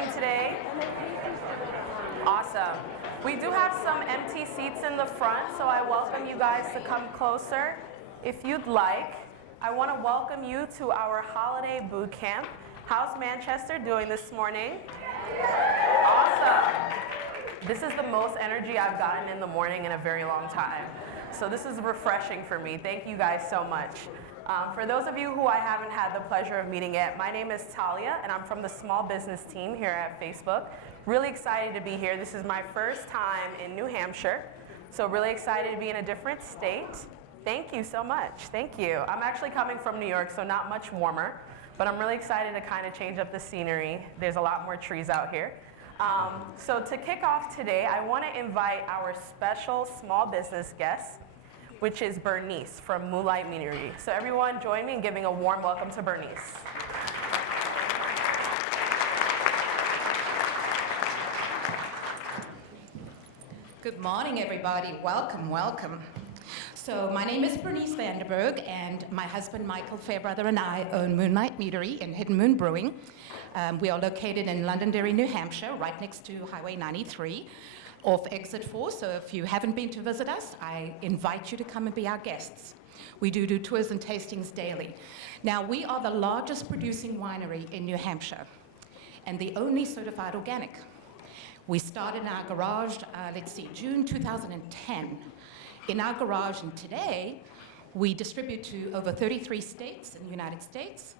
doing today? Awesome. We do have some empty seats in the front, so I welcome you guys to come closer. If you'd like, I want to welcome you to our holiday boot camp. How's Manchester doing this morning? Awesome. This is the most energy I've gotten in the morning in a very long time. So this is refreshing for me. Thank you guys so much. For those of you who I haven't had the pleasure of meeting yet, my name is Talia, and I'm from the small business team here at Facebook. Really excited to be here. This is my first time in New Hampshire, so really excited to be in a different state. Thank you so much. Thank you. I'm actually coming from New York, so not much warmer, but I'm really excited to kind of change up the scenery. There's a lot more trees out here. So to kick off today, I want to invite our special small business guest, which is Bernice from Moonlight Meadery. So everyone join me in giving a warm welcome to Bernice. Good morning, everybody. Welcome, welcome. So my name is Bernice Vanderberg, and my husband Michael Fairbrother and I own Moonlight Meadery and Hidden Moon Brewing. We are located in Londonderry, New Hampshire, right next to Highway 93. Off Exit 4, so if you haven't been to visit us, I invite you to come and be our guests. We do tours and tastings daily. Now, we are the largest producing winery in New Hampshire, and the only certified organic. We started in our garage, June 2010. In our garage, and today, we distribute to over 33 states in the United States.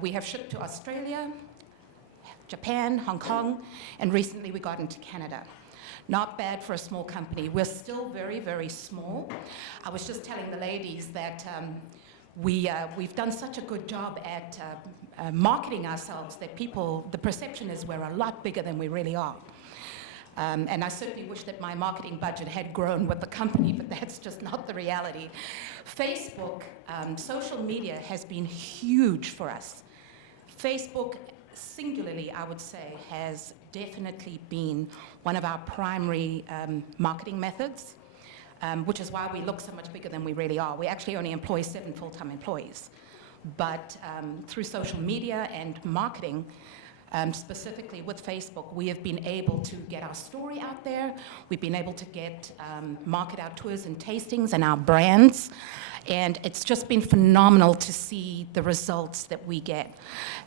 We have shipped to Australia, Japan, Hong Kong, and recently we got into Canada. Not bad for a small company. We're still very, very small. I was just telling the ladies that we've done such a good job at marketing ourselves that the perception is we're a lot bigger than we really are. And I certainly wish that my marketing budget had grown with the company, but that's just not the reality. Facebook, social media has been huge for us. Facebook, singularly, I would say, has definitely been one of our primary marketing methods, which is why we look so much bigger than we really are. We actually only employ 7 full-time employees. But through social media and marketing, specifically with Facebook, we have been able to get our story out there. We've been able to market our tours and tastings and our brands. And it's just been phenomenal to see the results that we get.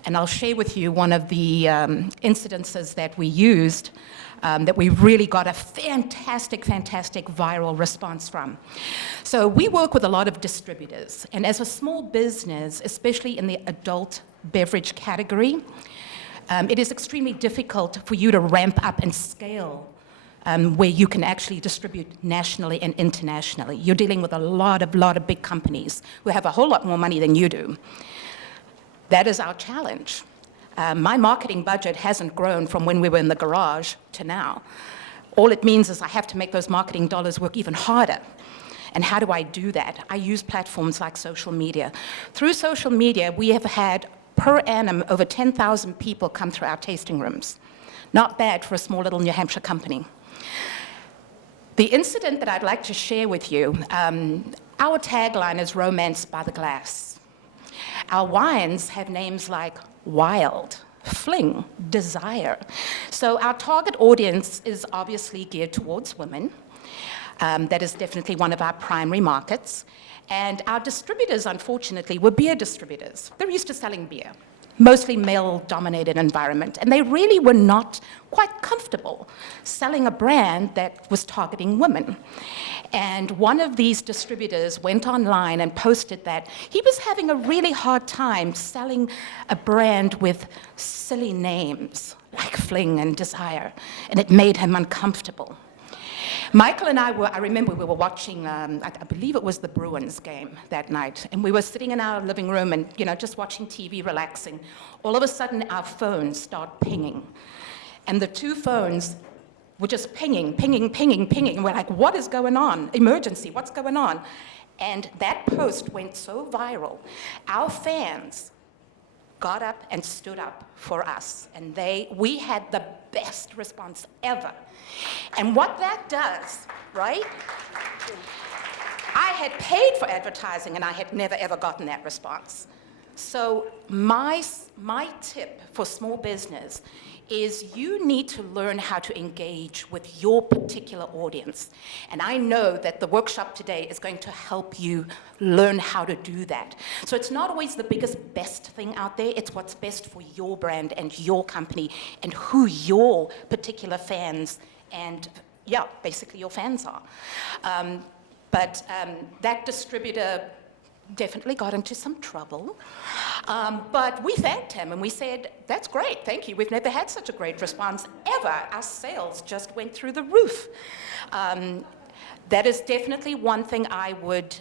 And I'll share with you one of the incidences that we used that we really got a fantastic viral response from. So we work with a lot of distributors. And as a small business, especially in the adult beverage category, it is extremely difficult for you to ramp up and scale where you can actually distribute nationally and internationally. You're dealing with a lot of big companies who have a whole lot more money than you do. That is our challenge. My marketing budget hasn't grown from when we were in the garage to now. All it means is I have to make those marketing dollars work even harder. And how do I do that? I use platforms like social media. Through social media, we have had per annum over 10,000 people come through our tasting rooms. Not bad for a small little New Hampshire company. The incident that I'd like to share with you, our tagline is Romance by the Glass. Our wines have names like Wild, Fling, Desire. So our target audience is obviously geared towards women. That is definitely one of our primary markets. And our distributors, unfortunately, were beer distributors. They're used to selling beer, mostly male-dominated environment, and they really were not quite comfortable selling a brand that was targeting women. And one of these distributors went online and posted that he was having a really hard time selling a brand with silly names like Fling and Desire, and it made him uncomfortable. Michael and I remember we were watching, I believe it was the Bruins game that night, and we were sitting in our living room and, just watching TV, relaxing. All of a sudden, our phones start pinging. And the 2 phones were just pinging. And we're like, what is going on? Emergency, what's going on? And that post went so viral. Our fans got up and stood up for us, and we had the best response ever. And what that does, right? I had paid for advertising and I had never ever gotten that response. So my tip for small business is you need to learn how to engage with your particular audience. And I know that the workshop today is going to help you learn how to do that. So it's not always the biggest, best thing out there, it's what's best for your brand and your company and who your particular fans and, yeah, basically your fans are. But that distributor definitely got into some trouble. But we thanked him and we said, that's great, thank you. We've never had such a great response ever. Our sales just went through the roof. That is definitely one thing I would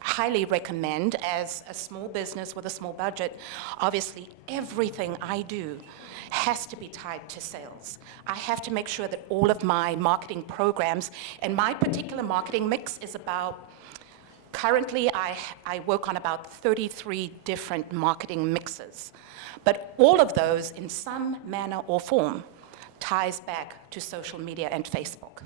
highly recommend as a small business with a small budget. Obviously, everything I do has to be tied to sales. I have to make sure that all of my marketing programs, and my particular marketing mix is about, currently I work on about 33 different marketing mixes, but all of those in some manner or form ties back to social media and Facebook.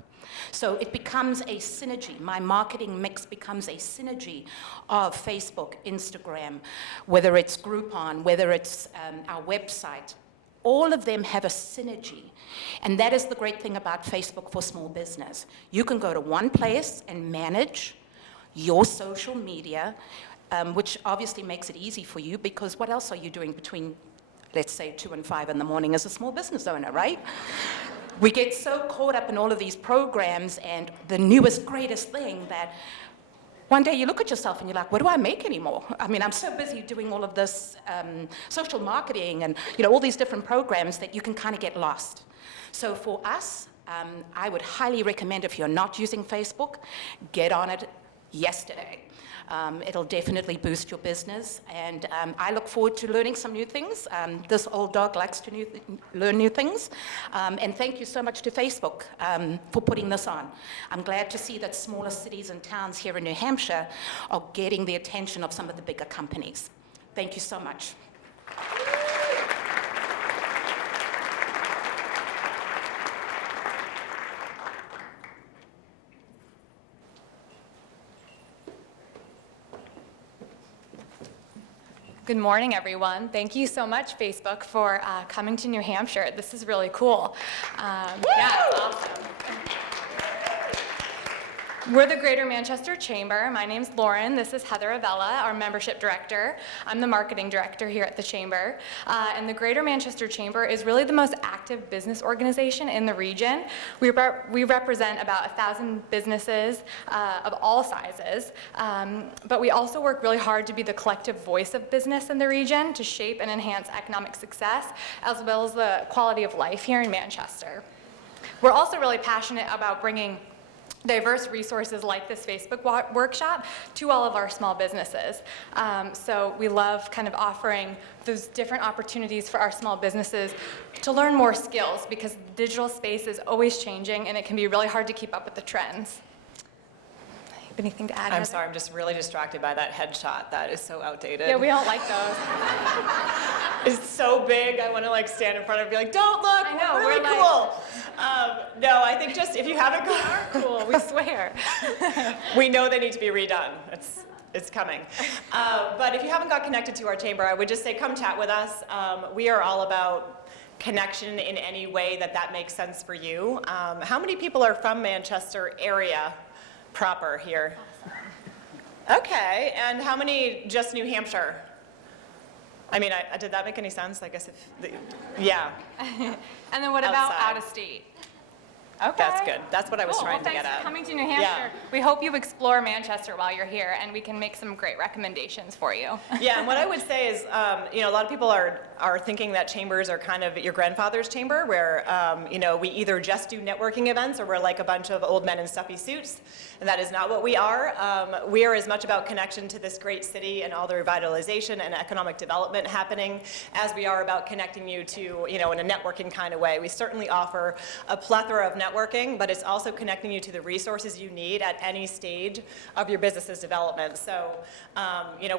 So it becomes a synergy. My marketing mix becomes a synergy of Facebook, Instagram, whether it's Groupon, whether it's our website. All of them have a synergy. And that is the great thing about Facebook for small business. You can go to one place and manage your social media, which obviously makes it easy for you, because what else are you doing between, let's say, 2 and 5 in the morning as a small business owner, right? We get so caught up in all of these programs and the newest, greatest thing that one day you look at yourself and you're like, what do I make anymore? I mean, I'm so busy doing all of this social marketing and all these different programs that you can kind of get lost. So for us, I would highly recommend, if you're not using Facebook, get on it yesterday. It'll definitely boost your business, and I look forward to learning some new things. This old dog likes to learn new things, and thank you so much to Facebook for putting this on. I'm glad to see that smaller cities and towns here in New Hampshire are getting the attention of some of the bigger companies. Thank you so much. Good morning, everyone. Thank you so much, Facebook, for coming to New Hampshire. This is really cool. Yeah, it's awesome. We're the Greater Manchester Chamber. My name's Lauren. This is Heather Avella, our membership director. I'm the marketing director here at the Chamber. And the Greater Manchester Chamber is really the most active business organization in the region. We represent about 1,000 businesses of all sizes. But we also work really hard to be the collective voice of business in the region to shape and enhance economic success, as well as the quality of life here in Manchester. We're also really passionate about bringing diverse resources like this Facebook workshop to all of our small businesses. So we love kind of offering those different opportunities for our small businesses to learn more skills, because the digital space is always changing and it can be really hard to keep up with the trends. Anything to add, I'm Heather? sorry, I'm just really distracted by that headshot. That is so outdated. Yeah, we don't like those. It's so big, I want to like stand in front of it and be like, don't look, I know, we're really we're cool. No, I think just if you haven't We are cool, we swear. we know they need to be redone. It's coming. But if you haven't got connected to our chamber, I would just say come chat with us. We are all about connection in any way that makes sense for you. How many people are from Manchester area proper here? Awesome. Okay, and how many just New Hampshire? I mean, did that make any sense? I guess yeah. And then what about Outside. out of state? Okay. That's good. That's what I was Cool. trying Well, to get thanks at. for coming to New Hampshire. Yeah. We hope you explore Manchester while you're here, and we can make some great recommendations for you. Yeah, and what I would say is, a lot of people are thinking that chambers are kind of your grandfather's chamber, where, we either just do networking events or we're like a bunch of old men in stuffy suits, and that is not what we are. We are as much about connection to this great city and all the revitalization and economic development happening as we are about connecting you to, in a networking kind of way. We certainly offer a plethora of networking, but it's also connecting you to the resources you need at any stage of your business's development. So,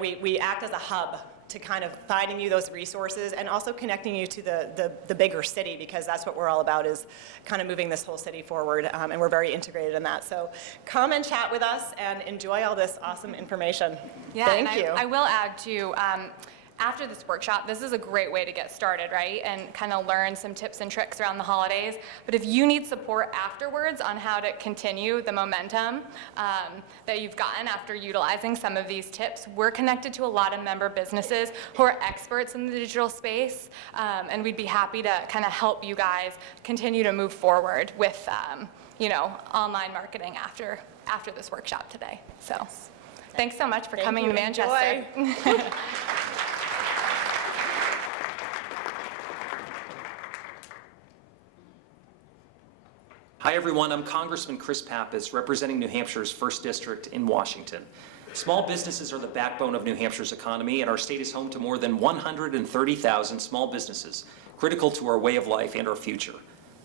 we act as a hub to kind of finding you those resources and also connecting you to the bigger city, because that's what we're all about, is kind of moving this whole city forward, and we're very integrated in that. So come and chat with us and enjoy all this awesome information. Yeah, Thank and you. I will add too, after this workshop, this is a great way to get started, right? And kind of learn some tips and tricks around the holidays. But if you need support afterwards on how to continue the momentum that you've gotten after utilizing some of these tips, we're connected to a lot of member businesses who are experts in the digital space, and we'd be happy to kind of help you guys continue to move forward with, you know, online marketing after this workshop today. So thanks so much for coming to Manchester. Enjoy. Hi everyone, I'm Congressman Chris Pappas, representing New Hampshire's 1st District in Washington. Small businesses are the backbone of New Hampshire's economy, and our state is home to more than 130,000 small businesses, critical to our way of life and our future.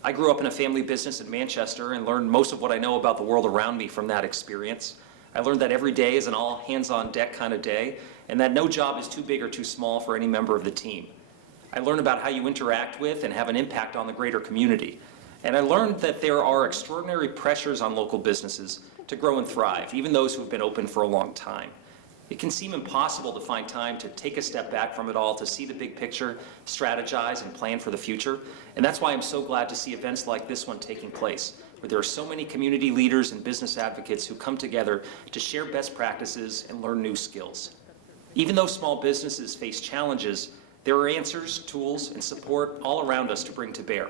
I grew up in a family business in Manchester and learned most of what I know about the world around me from that experience. I learned that every day is an all hands on deck kind of day, and that no job is too big or too small for any member of the team. I learned about how you interact with and have an impact on the greater community. And I learned that there are extraordinary pressures on local businesses to grow and thrive, even those who have been open for a long time. It can seem impossible to find time to take a step back from it all, to see the big picture, strategize, and plan for the future. And that's why I'm so glad to see events like this one taking place, where there are so many community leaders and business advocates who come together to share best practices and learn new skills. Even though small businesses face challenges, there are answers, tools, and support all around us to bring to bear.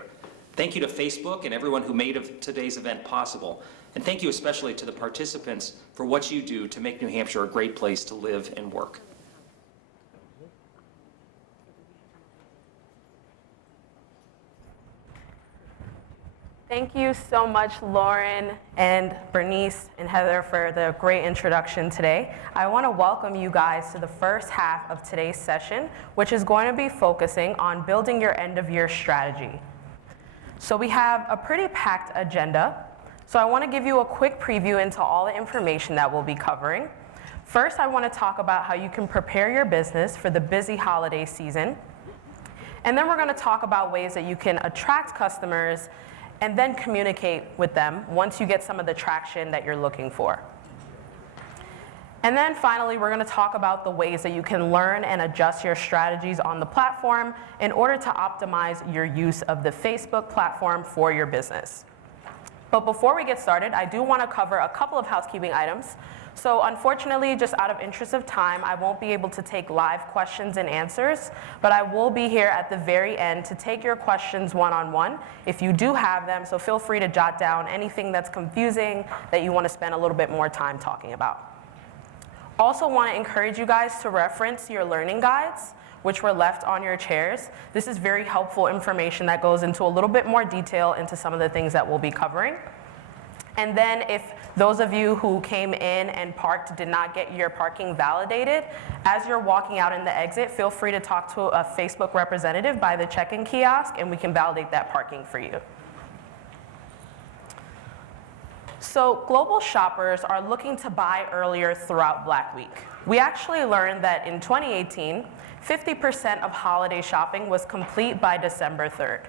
Thank you to Facebook and everyone who made today's event possible. And thank you especially to the participants for what you do to make New Hampshire a great place to live and work. Thank you so much, Lauren and Bernice and Heather, for the great introduction today. I want to welcome you guys to the first half of today's session, which is going to be focusing on building your end-of-year strategy. So we have a pretty packed agenda. So I want to give you a quick preview into all the information that we'll be covering. First, I want to talk about how you can prepare your business for the busy holiday season. And then we're going to talk about ways that you can attract customers and then communicate with them once you get some of the traction that you're looking for. And then finally, we're going to talk about the ways that you can learn and adjust your strategies on the platform in order to optimize your use of the Facebook platform for your business. But before we get started, I do want to cover a couple of housekeeping items. So unfortunately, just out of interest of time, I won't be able to take live questions and answers, but I will be here at the very end to take your questions one-on-one if you do have them. So feel free to jot down anything that's confusing that you want to spend a little bit more time talking about. Also want to encourage you guys to reference your learning guides, which were left on your chairs. This is very helpful information that goes into a little bit more detail into some of the things that we'll be covering. And then if those of you who came in and parked did not get your parking validated, as you're walking out in the exit, feel free to talk to a Facebook representative by the check-in kiosk, and we can validate that parking for you. So global shoppers are looking to buy earlier throughout Black Week. We actually learned that in 2018, 50% of holiday shopping was complete by December 3rd.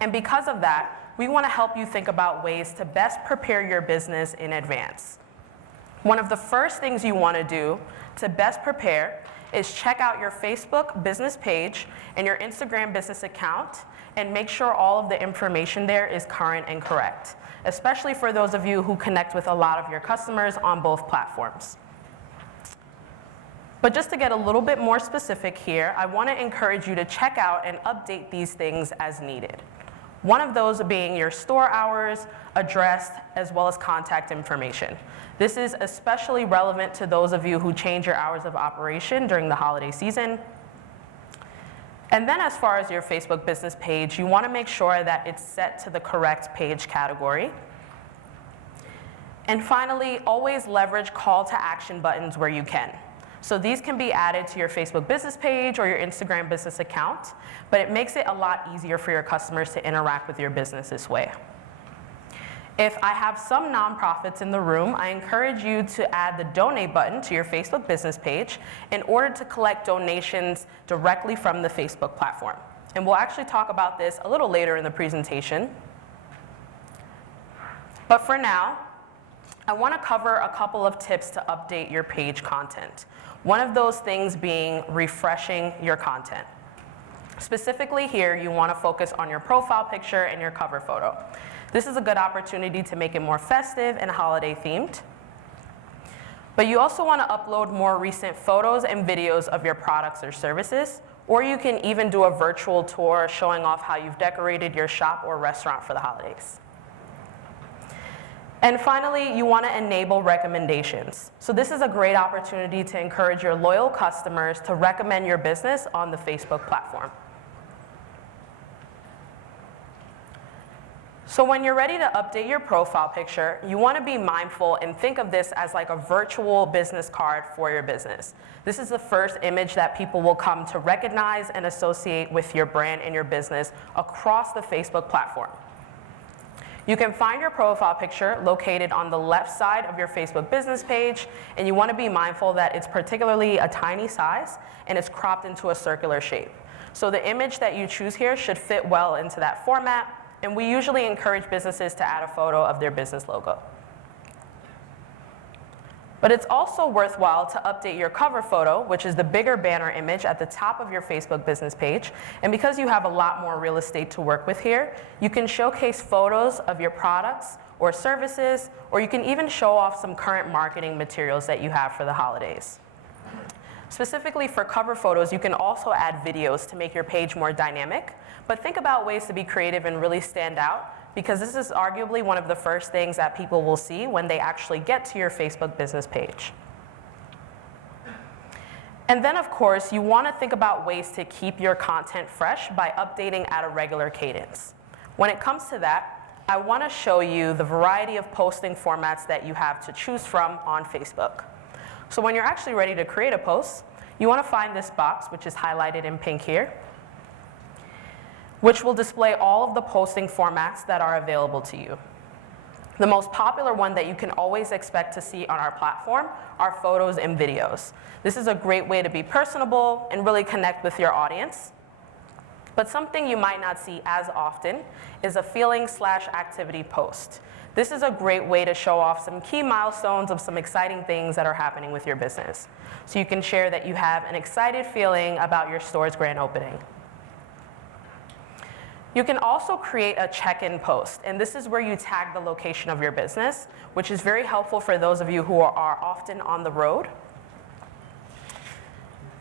And because of that, we want to help you think about ways to best prepare your business in advance. One of the first things you want to do to best prepare is check out your Facebook business page and your Instagram business account and make sure all of the information there is current and correct, especially for those of you who connect with a lot of your customers on both platforms. But just to get a little bit more specific here, I want to encourage you to check out and update these things as needed. One of those being your store hours, address, as well as contact information. This is especially relevant to those of you who change your hours of operation during the holiday season. And then as far as your Facebook business page, you want to make sure that it's set to the correct page category. And finally, always leverage call to action buttons where you can. So these can be added to your Facebook business page or your Instagram business account, but it makes it a lot easier for your customers to interact with your business this way. If I have some nonprofits in the room, I encourage you to add the donate button to your Facebook business page in order to collect donations directly from the Facebook platform. And we'll actually talk about this a little later in the presentation. But for now, I want to cover a couple of tips to update your page content. One of those things being refreshing your content. Specifically here, you want to focus on your profile picture and your cover photo. This is a good opportunity to make it more festive and holiday themed. But you also want to upload more recent photos and videos of your products or services, or you can even do a virtual tour showing off how you've decorated your shop or restaurant for the holidays. And finally, you want to enable recommendations. So this is a great opportunity to encourage your loyal customers to recommend your business on the Facebook platform. So when you're ready to update your profile picture, you want to be mindful and think of this as like a virtual business card for your business. This is the first image that people will come to recognize and associate with your brand and your business across the Facebook platform. You can find your profile picture located on the left side of your Facebook business page, and you want to be mindful that it's particularly a tiny size and it's cropped into a circular shape. So the image that you choose here should fit well into that format. And we usually encourage businesses to add a photo of their business logo. But it's also worthwhile to update your cover photo, which is the bigger banner image at the top of your Facebook business page. And because you have a lot more real estate to work with here, you can showcase photos of your products or services, or you can even show off some current marketing materials that you have for the holidays. Specifically for cover photos, you can also add videos to make your page more dynamic. But think about ways to be creative and really stand out, because this is arguably one of the first things that people will see when they actually get to your Facebook business page. And then, of course, you want to think about ways to keep your content fresh by updating at a regular cadence. When it comes to that, I want to show you the variety of posting formats that you have to choose from on Facebook. So when you're actually ready to create a post, you want to find this box, which is highlighted in pink here, which will display all of the posting formats that are available to you. The most popular one that you can always expect to see on our platform are photos and videos. This is a great way to be personable and really connect with your audience. But something you might not see as often is a feeling/activity post. This is a great way to show off some key milestones of some exciting things that are happening with your business. So you can share that you have an excited feeling about your store's grand opening. You can also create a check-in post, and this is where you tag the location of your business, which is very helpful for those of you who are often on the road.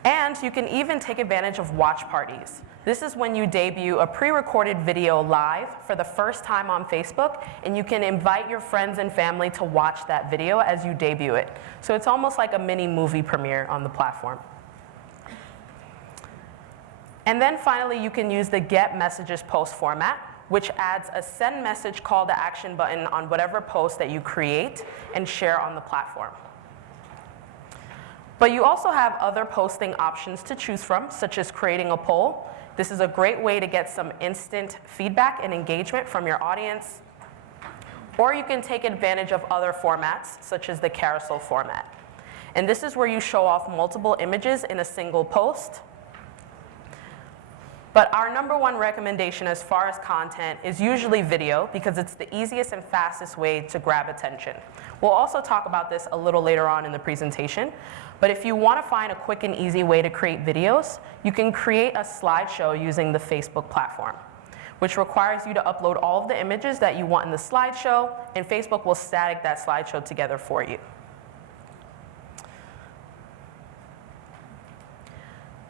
And you can even take advantage of watch parties. This is when you debut a pre-recorded video live for the first time on Facebook, and you can invite your friends and family to watch that video as you debut it. So it's almost like a mini movie premiere on the platform. And then finally, you can use the Get Messages post format, which adds a send message call to action button on whatever post that you create and share on the platform. But you also have other posting options to choose from, such as creating a poll. This is a great way to get some instant feedback and engagement from your audience. Or you can take advantage of other formats, such as the carousel format. And this is where you show off multiple images in a single post. But our number one recommendation as far as content is usually video, because it's the easiest and fastest way to grab attention. We'll also talk about this a little later on in the presentation. But if you want to find a quick and easy way to create videos, you can create a slideshow using the Facebook platform, which requires you to upload all of the images that you want in the slideshow, and Facebook will static that slideshow together for you.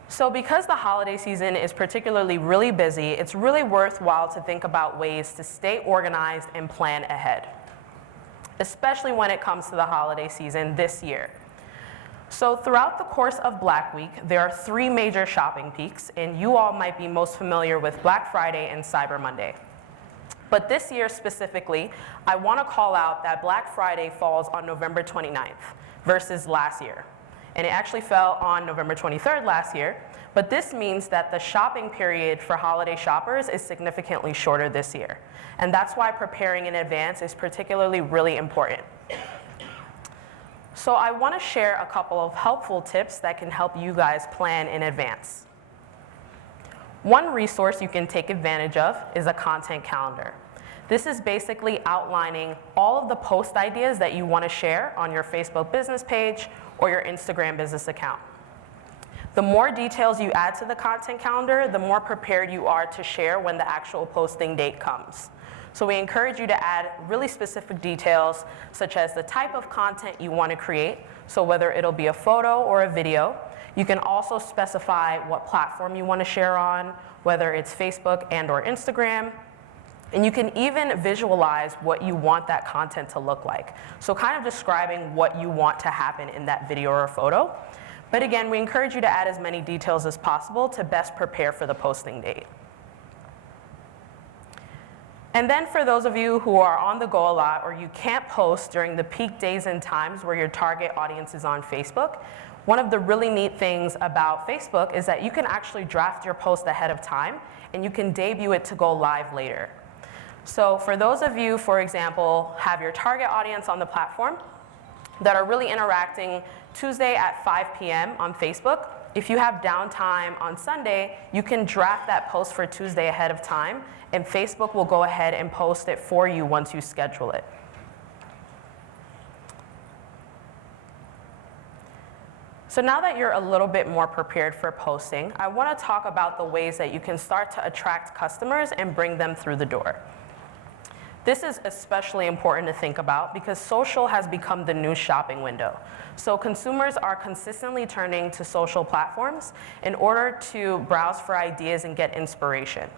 So because the holiday season is particularly really busy, it's really worthwhile to think about ways to stay organized and plan ahead, especially when it comes to the holiday season this year. So throughout the course of Black Week, there are 3 major shopping peaks, and you all might be most familiar with Black Friday and Cyber Monday. But this year specifically, I want to call out that Black Friday falls on November 29th versus last year. And it actually fell on November 23rd last year. But this means that the shopping period for holiday shoppers is significantly shorter this year. And that's why preparing in advance is particularly really important. So I want to share a couple of helpful tips that can help you guys plan in advance. One resource you can take advantage of is a content calendar. This is basically outlining all of the post ideas that you want to share on your Facebook business page or your Instagram business account. The more details you add to the content calendar, the more prepared you are to share when the actual posting date comes. So we encourage you to add really specific details, such as the type of content you want to create, so whether it'll be a photo or a video. You can also specify what platform you want to share on, whether it's Facebook and or Instagram. And you can even visualize what you want that content to look like. So kind of describing what you want to happen in that video or photo. But again, we encourage you to add as many details as possible to best prepare for the posting date. And then for those of you who are on the go a lot or you can't post during the peak days and times where your target audience is on Facebook, one of the really neat things about Facebook is that you can actually draft your post ahead of time and you can debut it to go live later. So for those of you, for example, have your target audience on the platform that are really interacting Tuesday at 5 p.m. on Facebook, if you have downtime on Sunday, you can draft that post for Tuesday ahead of time, and Facebook will go ahead and post it for you once you schedule it. So now that you're a little bit more prepared for posting, I want to talk about the ways that you can start to attract customers and bring them through the door. This is especially important to think about because social has become the new shopping window. So consumers are consistently turning to social platforms in order to browse for ideas and get inspiration.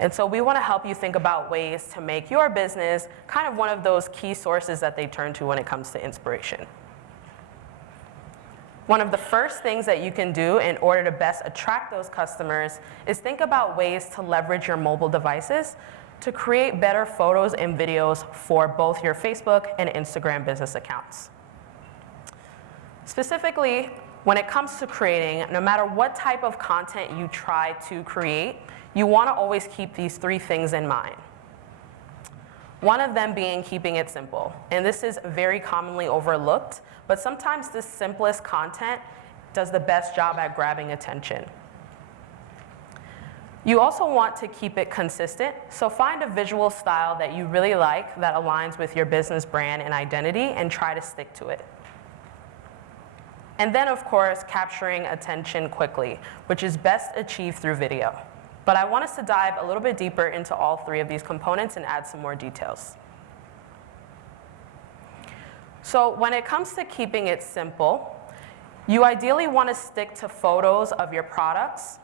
And so we want to help you think about ways to make your business kind of one of those key sources that they turn to when it comes to inspiration. One of the first things that you can do in order to best attract those customers is think about ways to leverage your mobile devices to create better photos and videos for both your Facebook and Instagram business accounts. Specifically, when it comes to creating, no matter what type of content you try to create, you want to always keep these three things in mind. One of them being keeping it simple. And this is very commonly overlooked, but sometimes the simplest content does the best job at grabbing attention. You also want to keep it consistent, so find a visual style that you really like that aligns with your business brand and identity and try to stick to it. And then, of course, capturing attention quickly, which is best achieved through video. But I want us to dive a little bit deeper into all three of these components and add some more details. So when it comes to keeping it simple, you ideally want to stick to photos of your products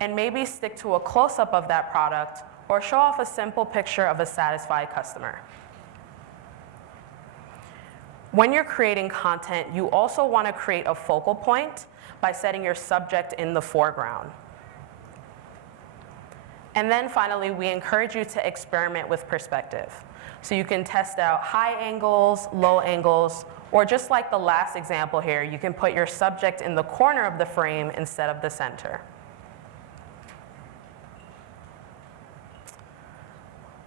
and maybe stick to a close-up of that product or show off a simple picture of a satisfied customer. When you're creating content, you also want to create a focal point by setting your subject in the foreground. And then finally, we encourage you to experiment with perspective. So you can test out high angles, low angles, or just like the last example here, you can put your subject in the corner of the frame instead of the center.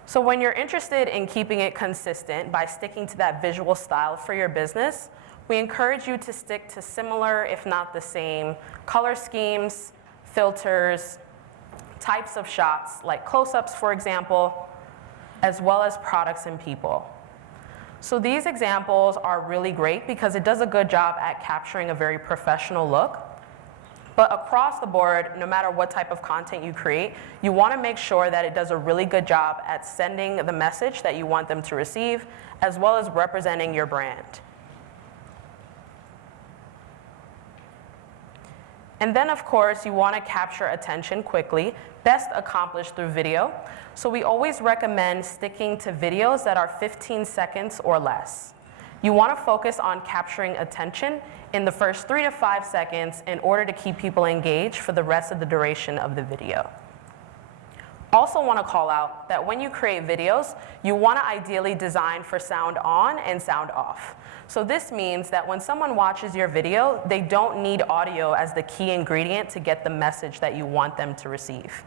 So when you're interested in keeping it consistent by sticking to that visual style for your business, we encourage you to stick to similar, if not the same, color schemes, filters, types of shots, like close-ups, for example, as well as products and people. So these examples are really great because it does a good job at capturing a very professional look. But across the board, no matter what type of content you create, you want to make sure that it does a really good job at sending the message that you want them to receive, as well as representing your brand. And then, of course, you want to capture attention quickly, best accomplished through video. So we always recommend sticking to videos that are 15 seconds or less. You want to focus on capturing attention in the first 3 to 5 seconds in order to keep people engaged for the rest of the duration of the video. also want to call out that when you create videos, you want to ideally design for sound on and sound off. So this means that when someone watches your video, they don't need audio as the key ingredient to get the message that you want them to receive.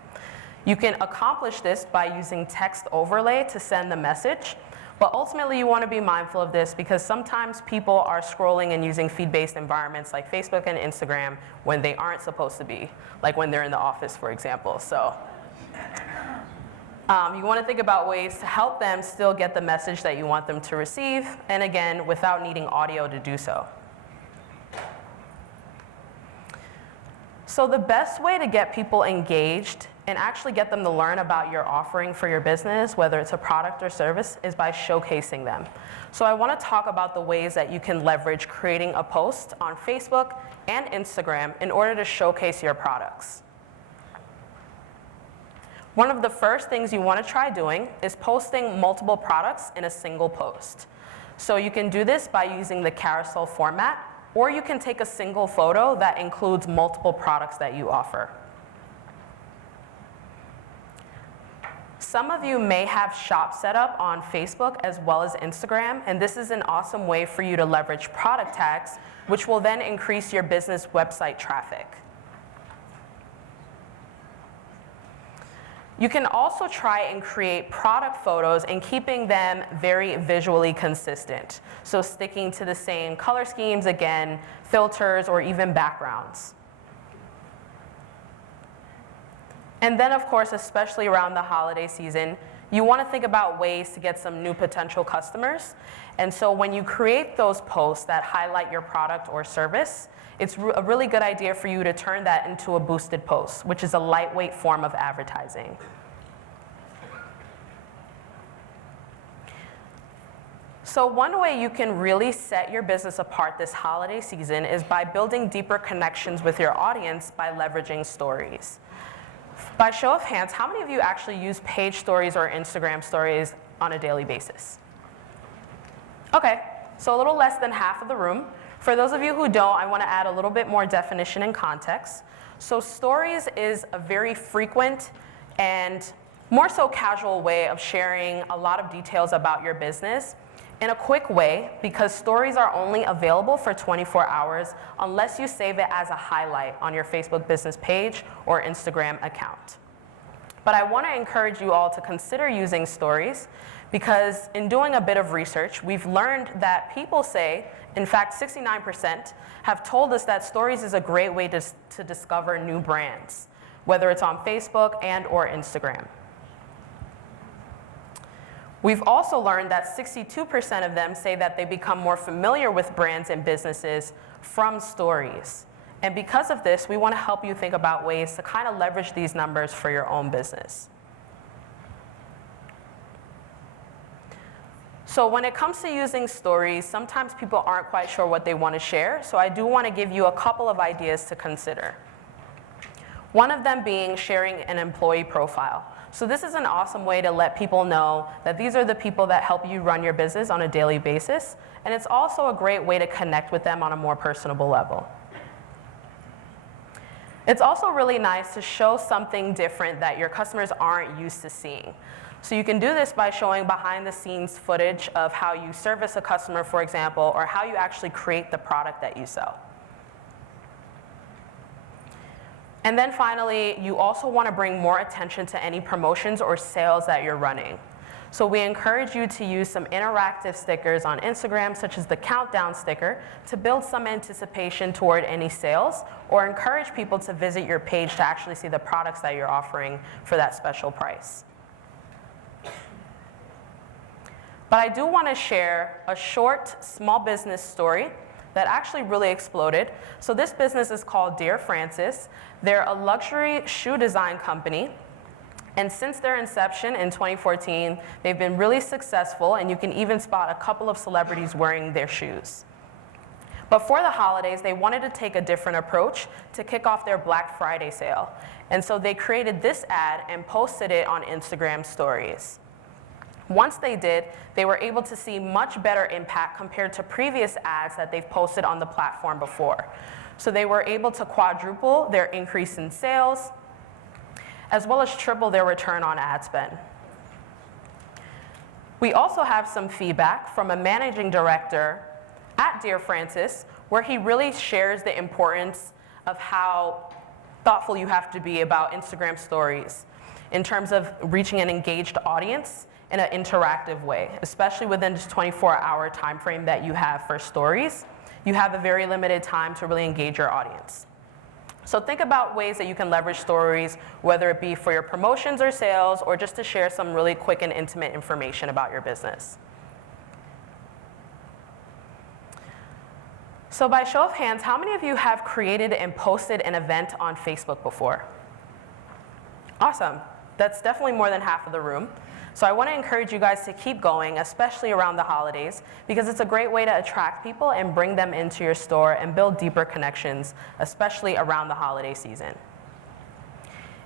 You can accomplish this by using text overlay to send the message, but ultimately you want to be mindful of this because sometimes people are scrolling and using feed-based environments like Facebook and Instagram when they aren't supposed to be, like when they're in the office, for example. So you want to think about ways to help them still get the message that you want them to receive, and again, without needing audio to do so. So the best way to get people engaged and actually get them to learn about your offering for your business, whether it's a product or service, is by showcasing them. So I want to talk about the ways that you can leverage creating a post on Facebook and Instagram in order to showcase your products. One of the first things you want to try doing is posting multiple products in a single post. So you can do this by using the carousel format, or you can take a single photo that includes multiple products that you offer. Some of you may have shop set up on Facebook as well as Instagram, and this is an awesome way for you to leverage product tags, which will then increase your business website traffic. You can also try and create product photos and keeping them very visually consistent. So sticking to the same color schemes, again, filters, or even backgrounds. And then, of course, especially around the holiday season, you want to think about ways to get some new potential customers. And so when you create those posts that highlight your product or service, it's a really good idea for you to turn that into a boosted post, which is a lightweight form of advertising. So one way you can really set your business apart this holiday season is by building deeper connections with your audience by leveraging stories. By show of hands, how many of you actually use page stories or Instagram stories on a daily basis? Okay, so a little less than half of the room. For those of you who don't, I want to add a little bit more definition and context. So stories is a very frequent and more so casual way of sharing a lot of details about your business in a quick way, because stories are only available for 24 hours unless you save it as a highlight on your Facebook business page or Instagram account. But I want to encourage you all to consider using stories because in doing a bit of research, we've learned that people say, in fact, 69% have told us that stories is a great way to discover new brands, whether it's on Facebook and or Instagram. We've also learned that 62% of them say that they become more familiar with brands and businesses from stories. And because of this, we want to help you think about ways to kind of leverage these numbers for your own business. So when it comes to using stories, sometimes people aren't quite sure what they want to share, so I do want to give you a couple of ideas to consider. One of them being sharing an employee profile. So this is an awesome way to let people know that these are the people that help you run your business on a daily basis, and it's also a great way to connect with them on a more personable level. It's also really nice to show something different that your customers aren't used to seeing. So you can do this by showing behind the scenes footage of how you service a customer, for example, or how you actually create the product that you sell. And then finally, you also want to bring more attention to any promotions or sales that you're running. So we encourage you to use some interactive stickers on Instagram, such as the countdown sticker, to build some anticipation toward any sales, or encourage people to visit your page to actually see the products that you're offering for that special price. But I do want to share a short small business story that actually really exploded. So this business is called Dear Francis. They're a luxury shoe design company. And since their inception in 2014, they've been really successful, and you can even spot a couple of celebrities wearing their shoes. But for the holidays, they wanted to take a different approach to kick off their Black Friday sale. And so they created this ad and posted it on Instagram stories. Once they did, they were able to see much better impact compared to previous ads that they've posted on the platform before. So they were able to quadruple their increase in sales. as well as triple their return on ad spend. We also have some feedback from a managing director at Dear Francis, where he really shares the importance of how thoughtful you have to be about Instagram stories in terms of reaching an engaged audience in an interactive way, especially within this 24-hour time frame that you have for stories. You have a very limited time to really engage your audience. So think about ways that you can leverage stories, whether it be for your promotions or sales, or just to share some really quick and intimate information about your business. So by show of hands, how many of you have created and posted an event on Facebook before? Awesome. That's definitely more than half of the room. So I want to encourage you guys to keep going, especially around the holidays, because it's a great way to attract people and bring them into your store and build deeper connections, especially around the holiday season.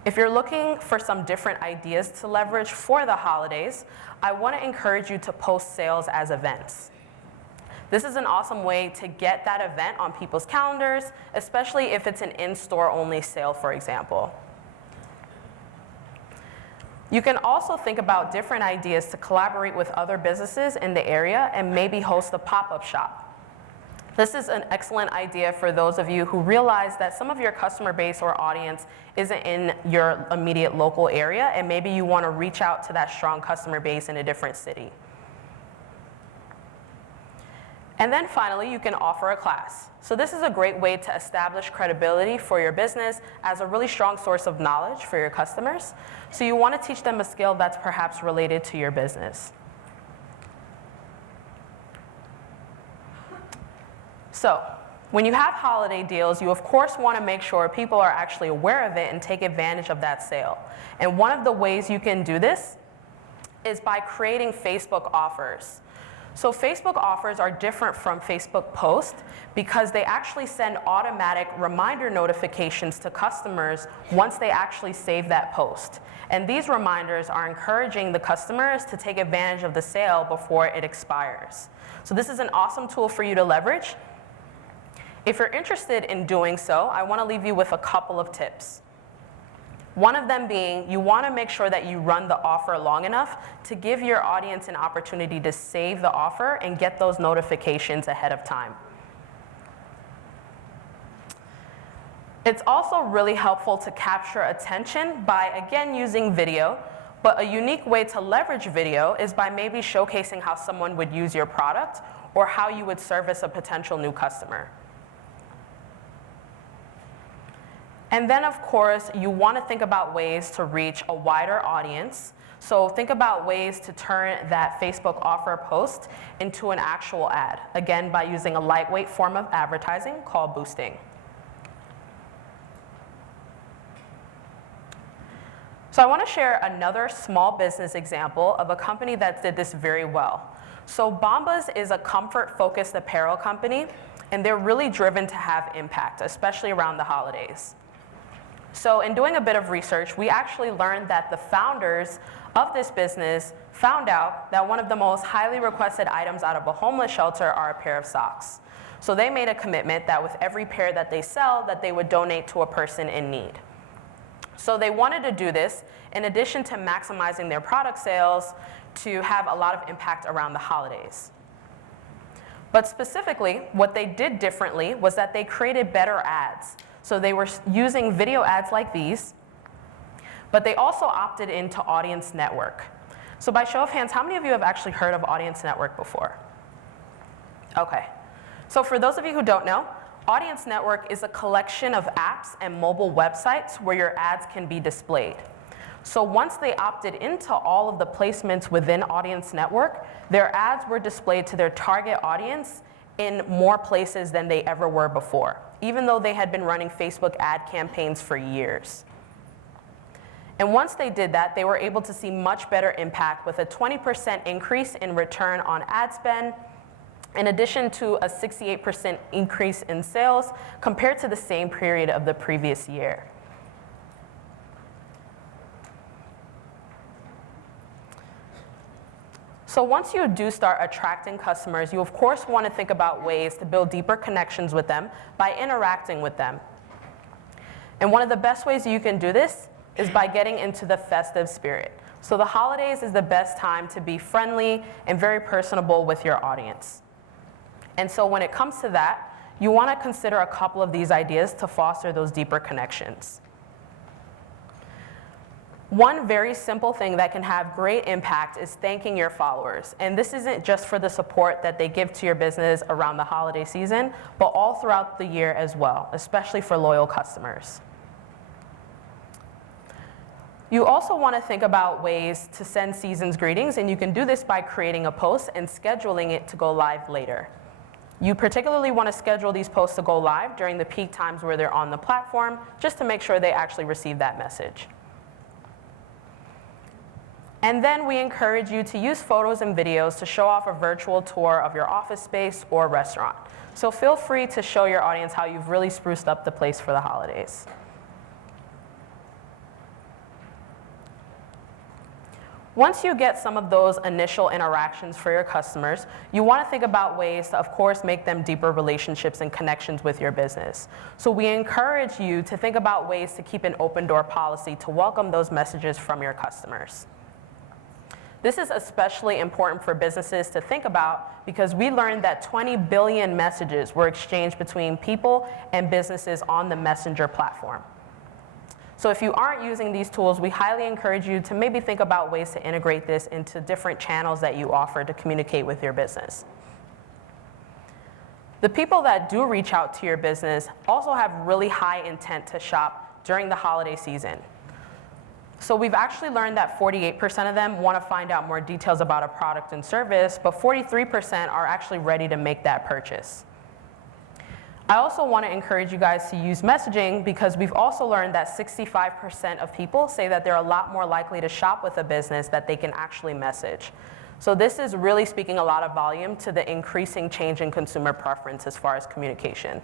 If you're looking for some different ideas to leverage for the holidays, I want to encourage you to post sales as events. This is an awesome way to get that event on people's calendars, especially if it's an in-store only sale, for example. You can also think about different ideas to collaborate with other businesses in the area and maybe host a pop-up shop. This is an excellent idea for those of you who realize that some of your customer base or audience isn't in your immediate local area, and maybe you want to reach out to that strong customer base in a different city. And then finally, you can offer a class. So this is a great way to establish credibility for your business as a really strong source of knowledge for your customers. So you want to teach them a skill that's perhaps related to your business. So when you have holiday deals, you of course want to make sure people are actually aware of it and take advantage of that sale. And one of the ways you can do this is by creating Facebook offers. So Facebook offers are different from Facebook posts because they actually send automatic reminder notifications to customers once they actually save that post. And these reminders are encouraging the customers to take advantage of the sale before it expires. So this is an awesome tool for you to leverage. If you're interested in doing so, I want to leave you with a couple of tips. One of them being, you want to make sure that you run the offer long enough to give your audience an opportunity to save the offer and get those notifications ahead of time. It's also really helpful to capture attention by, again, using video, but a unique way to leverage video is by maybe showcasing how someone would use your product or how you would service a potential new customer. And then, of course, you want to think about ways to reach a wider audience. So think about ways to turn that Facebook offer post into an actual ad, again, by using a lightweight form of advertising called boosting. So I want to share another small business example of a company that did this very well. So Bombas is a comfort-focused apparel company, and they're really driven to have impact, especially around the holidays. So in doing a bit of research, we actually learned that the founders of this business found out that one of the most highly requested items out of a homeless shelter are a pair of socks. So they made a commitment that with every pair that they sell, that they would donate to a person in need. So they wanted to do this in addition to maximizing their product sales to have a lot of impact around the holidays. But specifically, what they did differently was that they created better ads. So they were using video ads like these, but they also opted into Audience Network. So by show of hands, how many of you have actually heard of Audience Network before? Okay. So for those of you who don't know, Audience Network is a collection of apps and mobile websites where your ads can be displayed. So once they opted into all of the placements within Audience Network, their ads were displayed to their target audience in more places than they ever were before, even though they had been running Facebook ad campaigns for years. And once they did that, they were able to see much better impact with a 20% increase in return on ad spend, in addition to a 68% increase in sales compared to the same period of the previous year. So once you do start attracting customers, you of course want to think about ways to build deeper connections with them by interacting with them. And one of the best ways you can do this is by getting into the festive spirit. So the holidays is the best time to be friendly and very personable with your audience. And so when it comes to that, you want to consider a couple of these ideas to foster those deeper connections. One very simple thing that can have great impact is thanking your followers. And this isn't just for the support that they give to your business around the holiday season, but all throughout the year as well, especially for loyal customers. You also want to think about ways to send season's greetings, and you can do this by creating a post and scheduling it to go live later. You particularly want to schedule these posts to go live during the peak times where they're on the platform, just to make sure they actually receive that message. And then we encourage you to use photos and videos to show off a virtual tour of your office space or restaurant. So feel free to show your audience how you've really spruced up the place for the holidays. Once you get some of those initial interactions for your customers, you want to think about ways to, of course, make them deeper relationships and connections with your business. So we encourage you to think about ways to keep an open door policy to welcome those messages from your customers. This is especially important for businesses to think about because we learned that 20 billion messages were exchanged between people and businesses on the Messenger platform. So if you aren't using these tools, we highly encourage you to maybe think about ways to integrate this into different channels that you offer to communicate with your business. The people that do reach out to your business also have really high intent to shop during the holiday season. So we've actually learned that 48% of them want to find out more details about a product and service, but 43% are actually ready to make that purchase. I also want to encourage you guys to use messaging because we've also learned that 65% of people say that they're a lot more likely to shop with a business that they can actually message. So this is really speaking a lot of volume to the increasing change in consumer preference as far as communication.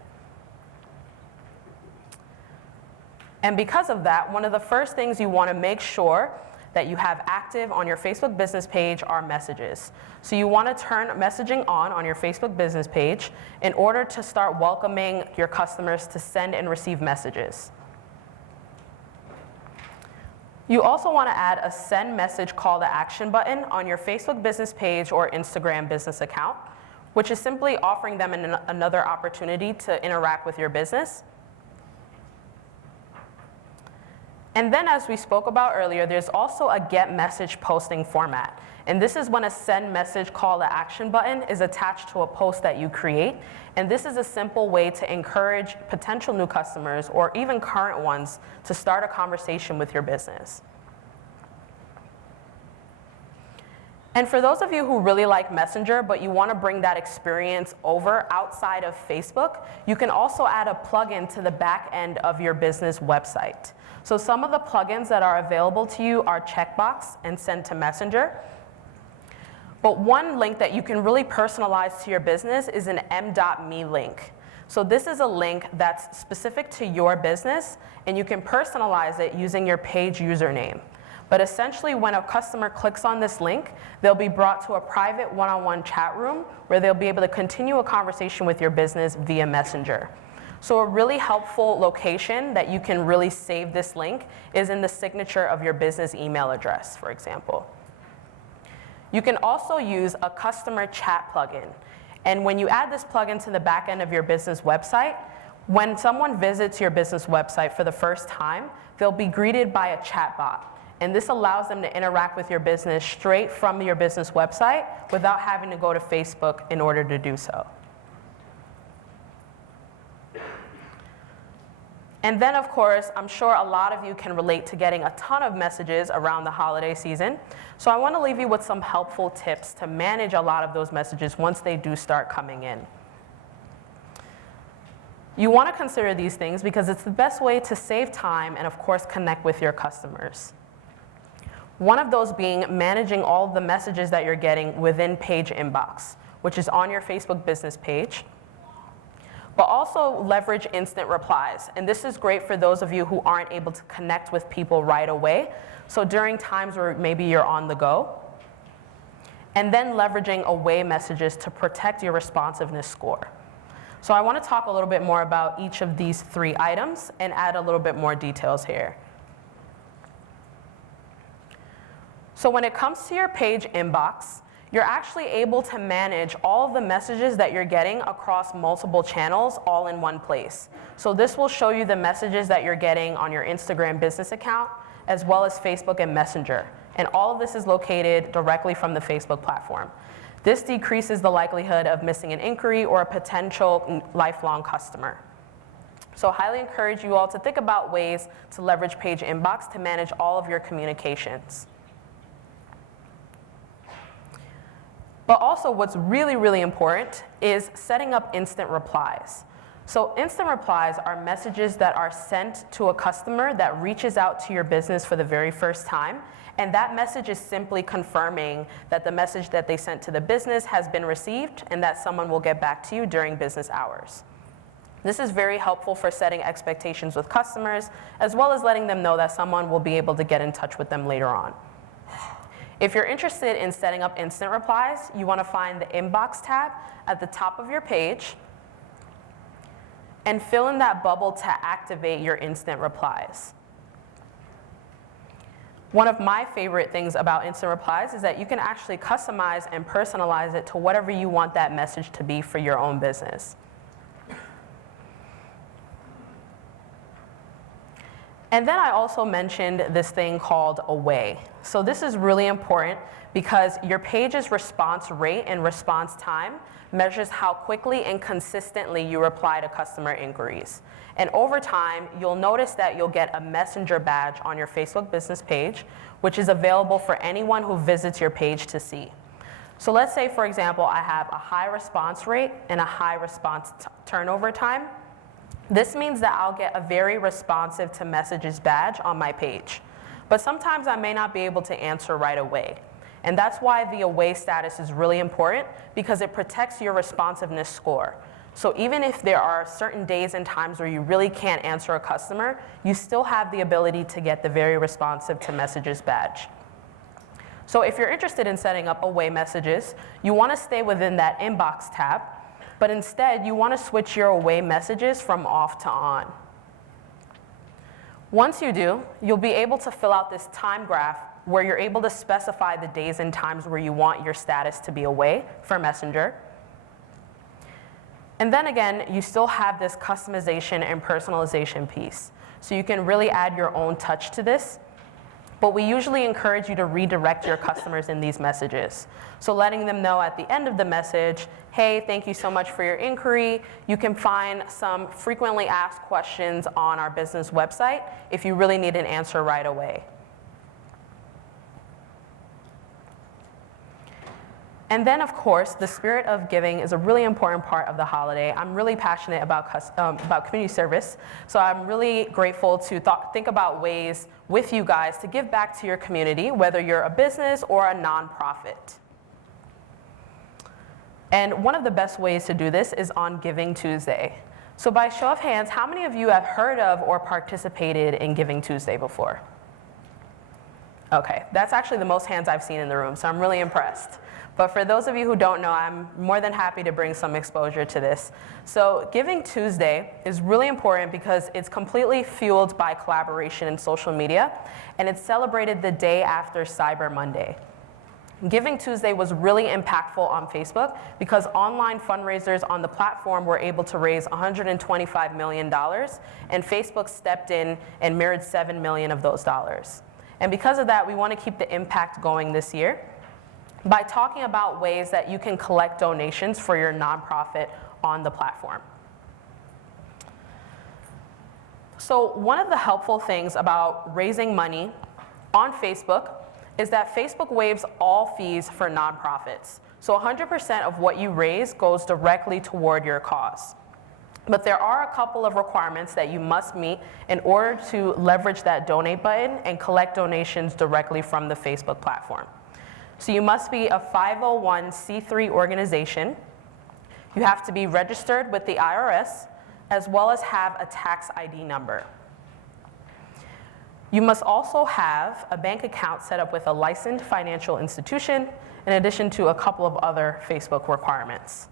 And because of that, one of the first things you want to make sure that you have active on your Facebook business page are messages. So you want to turn messaging on your Facebook business page in order to start welcoming your customers to send and receive messages. You also want to add a send message call to action button on your Facebook business page or Instagram business account, which is simply offering them another opportunity to interact with your business. And then, as we spoke about earlier, there's also a get message posting format. And this is when a send message call to action button is attached to a post that you create. And this is a simple way to encourage potential new customers or even current ones to start a conversation with your business. And for those of you who really like Messenger, but you want to bring that experience over outside of Facebook, you can also add a plugin to the back end of your business website. So some of the plugins that are available to you are Checkbox and Send to Messenger. But one link that you can really personalize to your business is an m.me link. So this is a link that's specific to your business, and you can personalize it using your page username. But essentially, when a customer clicks on this link, they'll be brought to a private one-on-one chat room where they'll be able to continue a conversation with your business via Messenger. So a really helpful location that you can really save this link is in the signature of your business email address, for example. You can also use a customer chat plugin. And when you add this plugin to the back end of your business website, when someone visits your business website for the first time, they'll be greeted by a chatbot. And this allows them to interact with your business straight from your business website without having to go to Facebook in order to do so. And then, of course, I'm sure a lot of you can relate to getting a ton of messages around the holiday season. So I want to leave you with some helpful tips to manage a lot of those messages once they do start coming in. You want to consider these things because it's the best way to save time and, of course, connect with your customers. One of those being managing all of the messages that you're getting within Page Inbox, which is on your Facebook business page. But also leverage instant replies. And this is great for those of you who aren't able to connect with people right away. So during times where maybe you're on the go. And then leveraging away messages to protect your responsiveness score. So I want to talk a little bit more about each of these 3 items and add a little bit more details here. So when it comes to your page inbox, you're actually able to manage all of the messages that you're getting across multiple channels all in one place. So this will show you the messages that you're getting on your Instagram business account, as well as Facebook and Messenger. And all of this is located directly from the Facebook platform. This decreases the likelihood of missing an inquiry or a potential lifelong customer. So I highly encourage you all to think about ways to leverage Page Inbox to manage all of your communications. But also what's really, really important is setting up instant replies. So instant replies are messages that are sent to a customer that reaches out to your business for the very first time. And that message is simply confirming that the message that they sent to the business has been received and that someone will get back to you during business hours. This is very helpful for setting expectations with customers, as well as letting them know that someone will be able to get in touch with them later on. If you're interested in setting up instant replies, you want to find the Inbox tab at the top of your page and fill in that bubble to activate your instant replies. One of my favorite things about instant replies is that you can actually customize and personalize it to whatever you want that message to be for your own business. And then I also mentioned this thing called Away. So this is really important because your page's response rate and response time measures how quickly and consistently you reply to customer inquiries. And over time, you'll notice that you'll get a messenger badge on your Facebook business page, which is available for anyone who visits your page to see. So let's say, for example, I have a high response rate and a high response turnover time. This means that I'll get a very responsive to messages badge on my page. But sometimes I may not be able to answer right away. And that's why the Away status is really important, because it protects your responsiveness score. So even if there are certain days and times where you really can't answer a customer, you still have the ability to get the very responsive to messages badge. So if you're interested in setting up Away messages, you want to stay within that Inbox tab, but instead you want to switch your Away messages from off to on. Once you do, you'll be able to fill out this time graph where you're able to specify the days and times where you want your status to be away for Messenger. And then again, you still have this customization and personalization piece. So you can really add your own touch to this. But we usually encourage you to redirect your customers in these messages. So letting them know at the end of the message, hey, thank you so much for your inquiry. You can find some frequently asked questions on our business website if you really need an answer right away. And then, of course, the spirit of giving is a really important part of the holiday. I'm really passionate about community service, so I'm really grateful to think about ways with you guys to give back to your community, whether you're a business or a nonprofit. And one of the best ways to do this is on Giving Tuesday. So by show of hands, how many of you have heard of or participated in Giving Tuesday before? Okay, that's actually the most hands I've seen in the room, so I'm really impressed. But for those of you who don't know, I'm more than happy to bring some exposure to this. So Giving Tuesday is really important because it's completely fueled by collaboration in social media, and it's celebrated the day after Cyber Monday. Giving Tuesday was really impactful on Facebook because online fundraisers on the platform were able to raise $125 million, and Facebook stepped in and mirrored $7 million of those dollars. And because of that, we want to keep the impact going this year by talking about ways that you can collect donations for your nonprofit on the platform. So one of the helpful things about raising money on Facebook is that Facebook waives all fees for nonprofits. So 100% of what you raise goes directly toward your cause. But there are a couple of requirements that you must meet in order to leverage that donate button and collect donations directly from the Facebook platform. So you must be a 501c3 organization. You have to be registered with the IRS, as well as have a tax ID number. You must also have a bank account set up with a licensed financial institution, in addition to a couple of other Facebook requirements.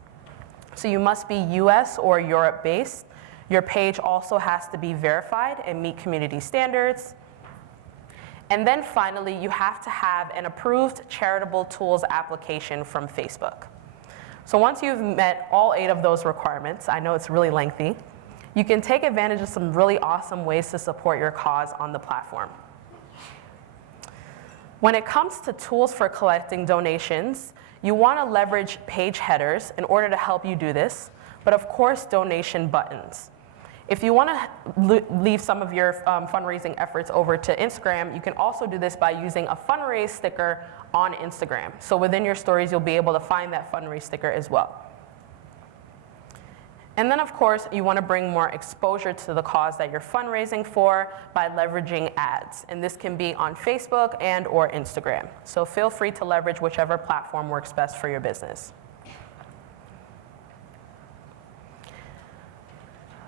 So you must be US or Europe based. Your page also has to be verified and meet community standards. And then finally, you have to have an approved charitable tools application from Facebook. So once you've met all 8 of those requirements, I know it's really lengthy, you can take advantage of some really awesome ways to support your cause on the platform. When it comes to tools for collecting donations, you want to leverage page headers in order to help you do this, but of course, donation buttons. If you want to leave some of your fundraising efforts over to Instagram, you can also do this by using a fundraise sticker on Instagram. So within your stories, you'll be able to find that fundraise sticker as well. And then, of course, you want to bring more exposure to the cause that you're fundraising for by leveraging ads. And this can be on Facebook and or Instagram. So feel free to leverage whichever platform works best for your business.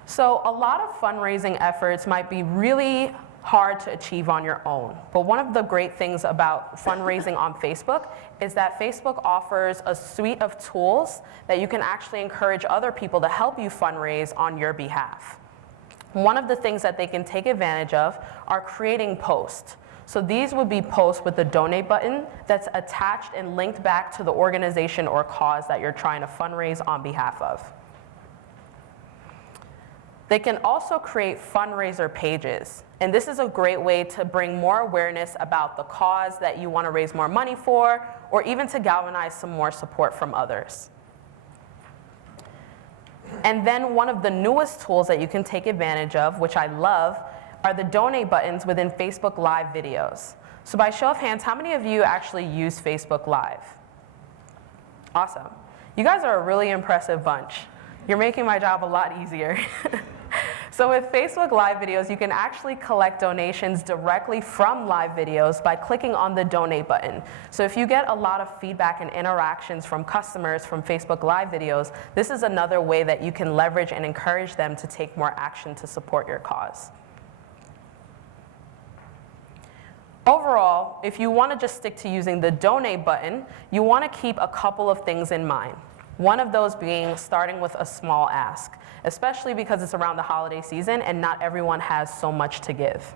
So a lot of fundraising efforts might be really hard to achieve on your own. But one of the great things about fundraising on Facebook is that Facebook offers a suite of tools that you can actually encourage other people to help you fundraise on your behalf. One of the things that they can take advantage of are creating posts. So these would be posts with the donate button that's attached and linked back to the organization or cause that you're trying to fundraise on behalf of. They can also create fundraiser pages. And this is a great way to bring more awareness about the cause that you want to raise more money for, or even to galvanize some more support from others. And then one of the newest tools that you can take advantage of, which I love, are the donate buttons within Facebook Live videos. So by show of hands, how many of you actually use Facebook Live? Awesome. You guys are a really impressive bunch. You're making my job a lot easier. So with Facebook Live videos, you can actually collect donations directly from live videos by clicking on the donate button. So if you get a lot of feedback and interactions from customers from Facebook Live videos, this is another way that you can leverage and encourage them to take more action to support your cause. Overall, if you want to just stick to using the donate button, you want to keep a couple of things in mind. One of those being starting with a small ask, especially because it's around the holiday season and not everyone has so much to give.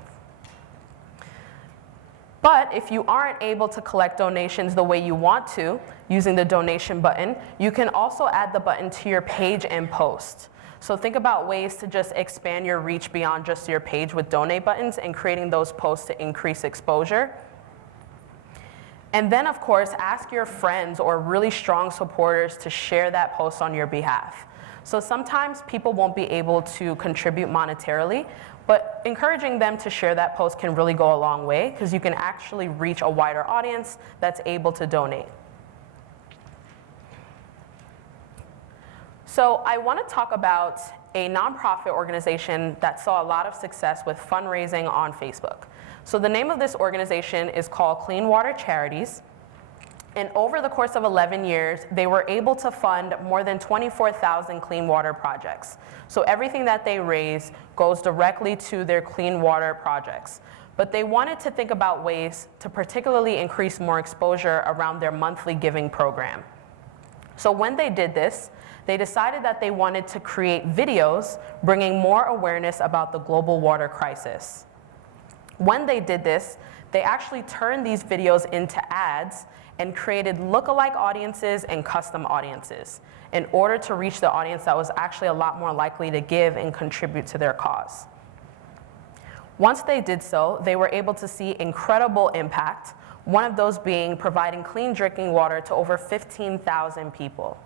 But if you aren't able to collect donations the way you want to using the donation button, you can also add the button to your page and post. So think about ways to just expand your reach beyond just your page with donate buttons and creating those posts to increase exposure. And then, of course, ask your friends or really strong supporters to share that post on your behalf. So sometimes people won't be able to contribute monetarily, but encouraging them to share that post can really go a long way because you can actually reach a wider audience that's able to donate. So I want to talk about a nonprofit organization that saw a lot of success with fundraising on Facebook. So the name of this organization is called Clean Water Charities. And over the course of 11 years, they were able to fund more than 24,000 clean water projects. So everything that they raise goes directly to their clean water projects. But they wanted to think about ways to particularly increase more exposure around their monthly giving program. So when they did this, they decided that they wanted to create videos bringing more awareness about the global water crisis. When they did this, they actually turned these videos into ads and created lookalike audiences and custom audiences in order to reach the audience that was actually a lot more likely to give and contribute to their cause. Once they did so, they were able to see incredible impact, one of those being providing clean drinking water to over 15,000 people.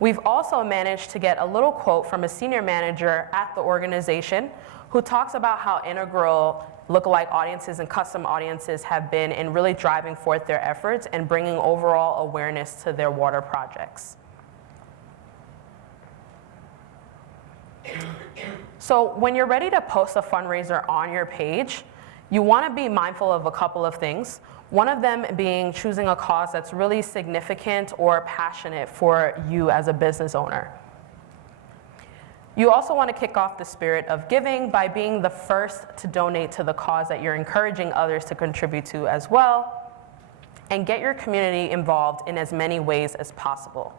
We've also managed to get a little quote from a senior manager at the organization who talks about how integral lookalike audiences and custom audiences have been in really driving forth their efforts and bringing overall awareness to their water projects. So when you're ready to post a fundraiser on your page, you want to be mindful of a couple of things. One of them being choosing a cause that's really significant or passionate for you as a business owner. You also want to kick off the spirit of giving by being the first to donate to the cause that you're encouraging others to contribute to as well, and get your community involved in as many ways as possible.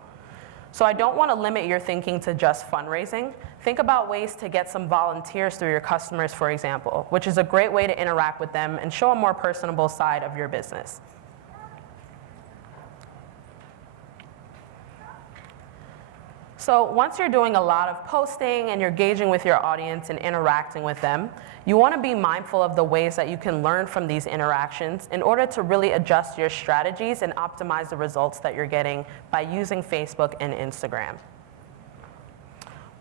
So I don't want to limit your thinking to just fundraising. Think about ways to get some volunteers through your customers, for example, which is a great way to interact with them and show a more personable side of your business. So once you're doing a lot of posting and you're engaging with your audience and interacting with them, you want to be mindful of the ways that you can learn from these interactions in order to really adjust your strategies and optimize the results that you're getting by using Facebook and Instagram.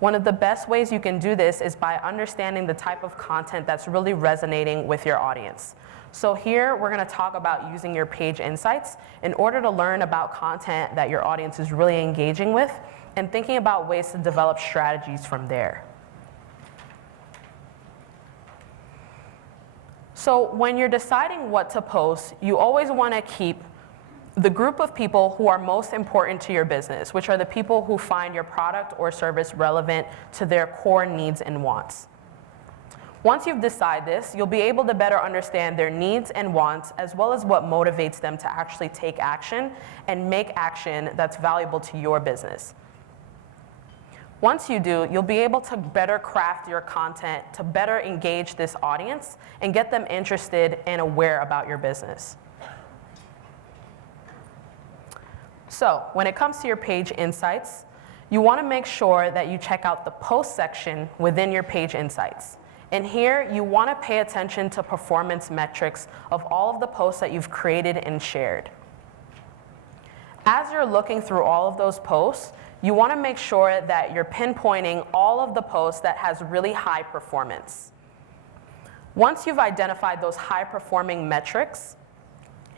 One of the best ways you can do this is by understanding the type of content that's really resonating with your audience. So here we're going to talk about using your page insights in order to learn about content that your audience is really engaging with and thinking about ways to develop strategies from there. So when you're deciding what to post, you always want to keep the group of people who are most important to your business, which are the people who find your product or service relevant to their core needs and wants. Once you've decided this, you'll be able to better understand their needs and wants, as well as what motivates them to actually take action and make action that's valuable to your business. Once you do, you'll be able to better craft your content to better engage this audience and get them interested and aware about your business. So when it comes to your page insights, you want to make sure that you check out the post section within your page insights. And here, you want to pay attention to performance metrics of all of the posts that you've created and shared. As you're looking through all of those posts, you want to make sure that you're pinpointing all of the posts that has really high performance. Once you've identified those high-performing metrics,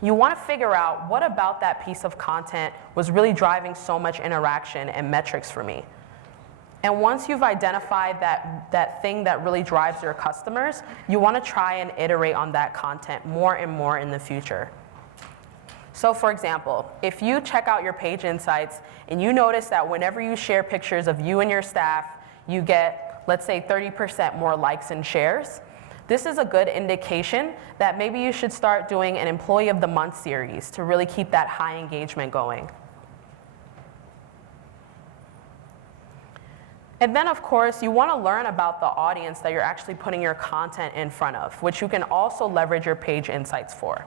you want to figure out what about that piece of content was really driving so much interaction and metrics for me. And once you've identified that thing that really drives your customers, you want to try and iterate on that content more and more in the future. So for example, if you check out your page insights and you notice that whenever you share pictures of you and your staff, you get, let's say, 30% more likes and shares, this is a good indication that maybe you should start doing an Employee of the Month series to really keep that high engagement going. And then, of course, you want to learn about the audience that you're actually putting your content in front of, which you can also leverage your page insights for.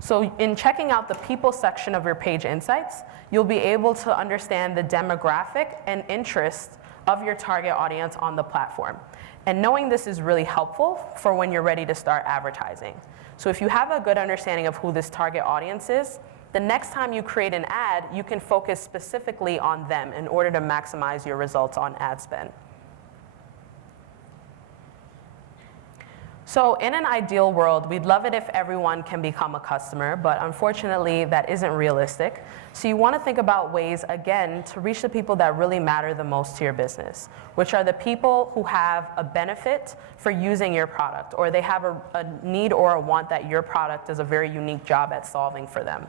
So in checking out the people section of your page insights, you'll be able to understand the demographic and interest of your target audience on the platform. And knowing this is really helpful for when you're ready to start advertising. So if you have a good understanding of who this target audience is, the next time you create an ad, you can focus specifically on them in order to maximize your results on ad spend. So in an ideal world, we'd love it if everyone can become a customer, but unfortunately, that isn't realistic. So you want to think about ways, again, to reach the people that really matter the most to your business, which are the people who have a benefit for using your product, or they have a need or a want that your product does a very unique job at solving for them.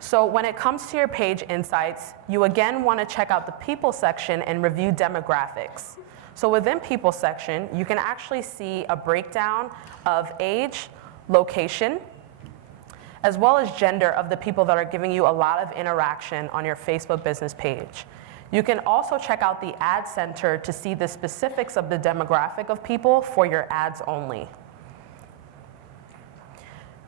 So when it comes to your page insights, you again want to check out the people section and review demographics. So within people section, you can actually see a breakdown of age, location, as well as gender of the people that are giving you a lot of interaction on your Facebook business page. You can also check out the ad center to see the specifics of the demographic of people for your ads only.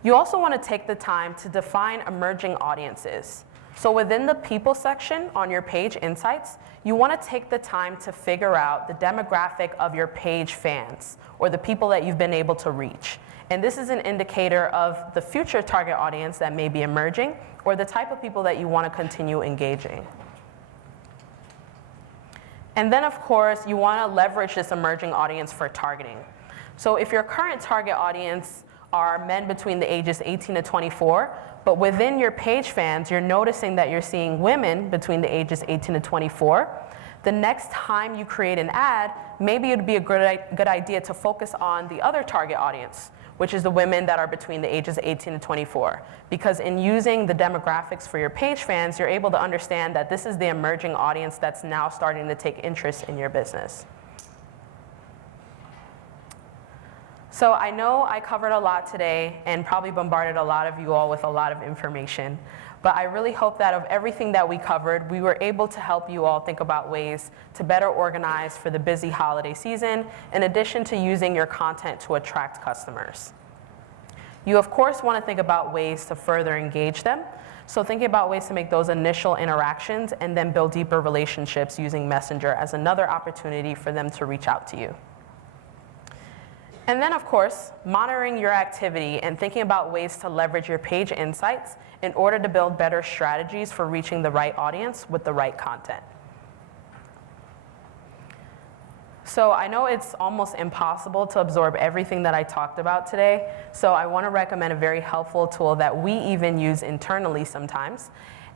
You also want to take the time to define emerging audiences. So within the people section on your page insights, you want to take the time to figure out the demographic of your page fans, or the people that you've been able to reach. And this is an indicator of the future target audience that may be emerging, or the type of people that you want to continue engaging. And then, of course, you want to leverage this emerging audience for targeting. So if your current target audience are men between the ages 18 to 24, but within your page fans, you're noticing that you're seeing women between the ages 18 to 24, the next time you create an ad, maybe it would be a good idea to focus on the other target audience, which is the women that are between the ages 18 to 24. Because in using the demographics for your page fans, you're able to understand that this is the emerging audience that's now starting to take interest in your business. So I know I covered a lot today and probably bombarded a lot of you all with a lot of information, but I really hope that of everything that we covered, we were able to help you all think about ways to better organize for the busy holiday season, in addition to using your content to attract customers. You, of course, want to think about ways to further engage them. So thinking about ways to make those initial interactions and then build deeper relationships using Messenger as another opportunity for them to reach out to you. And then, of course, monitoring your activity and thinking about ways to leverage your page insights in order to build better strategies for reaching the right audience with the right content. So I know it's almost impossible to absorb everything that I talked about today, so I want to recommend a very helpful tool that we even use internally sometimes.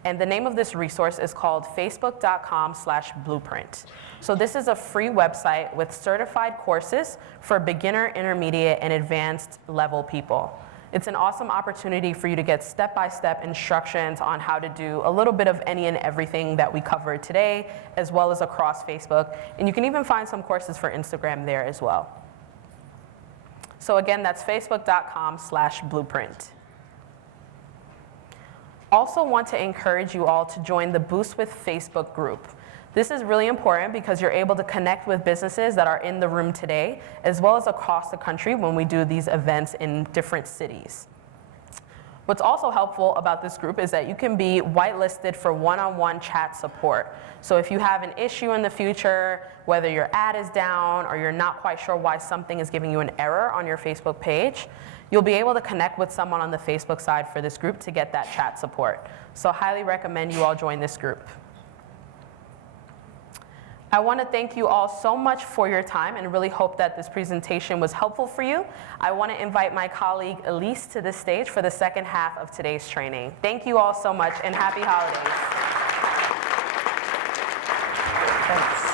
And the name of this resource is called facebook.com/blueprint. So this is a free website with certified courses for beginner, intermediate, and advanced level people. It's an awesome opportunity for you to get step-by-step instructions on how to do a little bit of any and everything that we covered today, as well as across Facebook. And you can even find some courses for Instagram there as well. So again, that's facebook.com/blueprint. Also want to encourage you all to join the Boost with Facebook group. This is really important because you're able to connect with businesses that are in the room today, as well as across the country when we do these events in different cities. What's also helpful about this group is that you can be whitelisted for one-on-one chat support. So if you have an issue in the future, whether your ad is down or you're not quite sure why something is giving you an error on your Facebook page, you'll be able to connect with someone on the Facebook side for this group to get that chat support. So highly recommend you all join this group. I want to thank you all so much for your time and really hope that this presentation was helpful for you. I want to invite my colleague Elise to the stage for the second half of today's training. Thank you all so much and happy holidays. Thanks.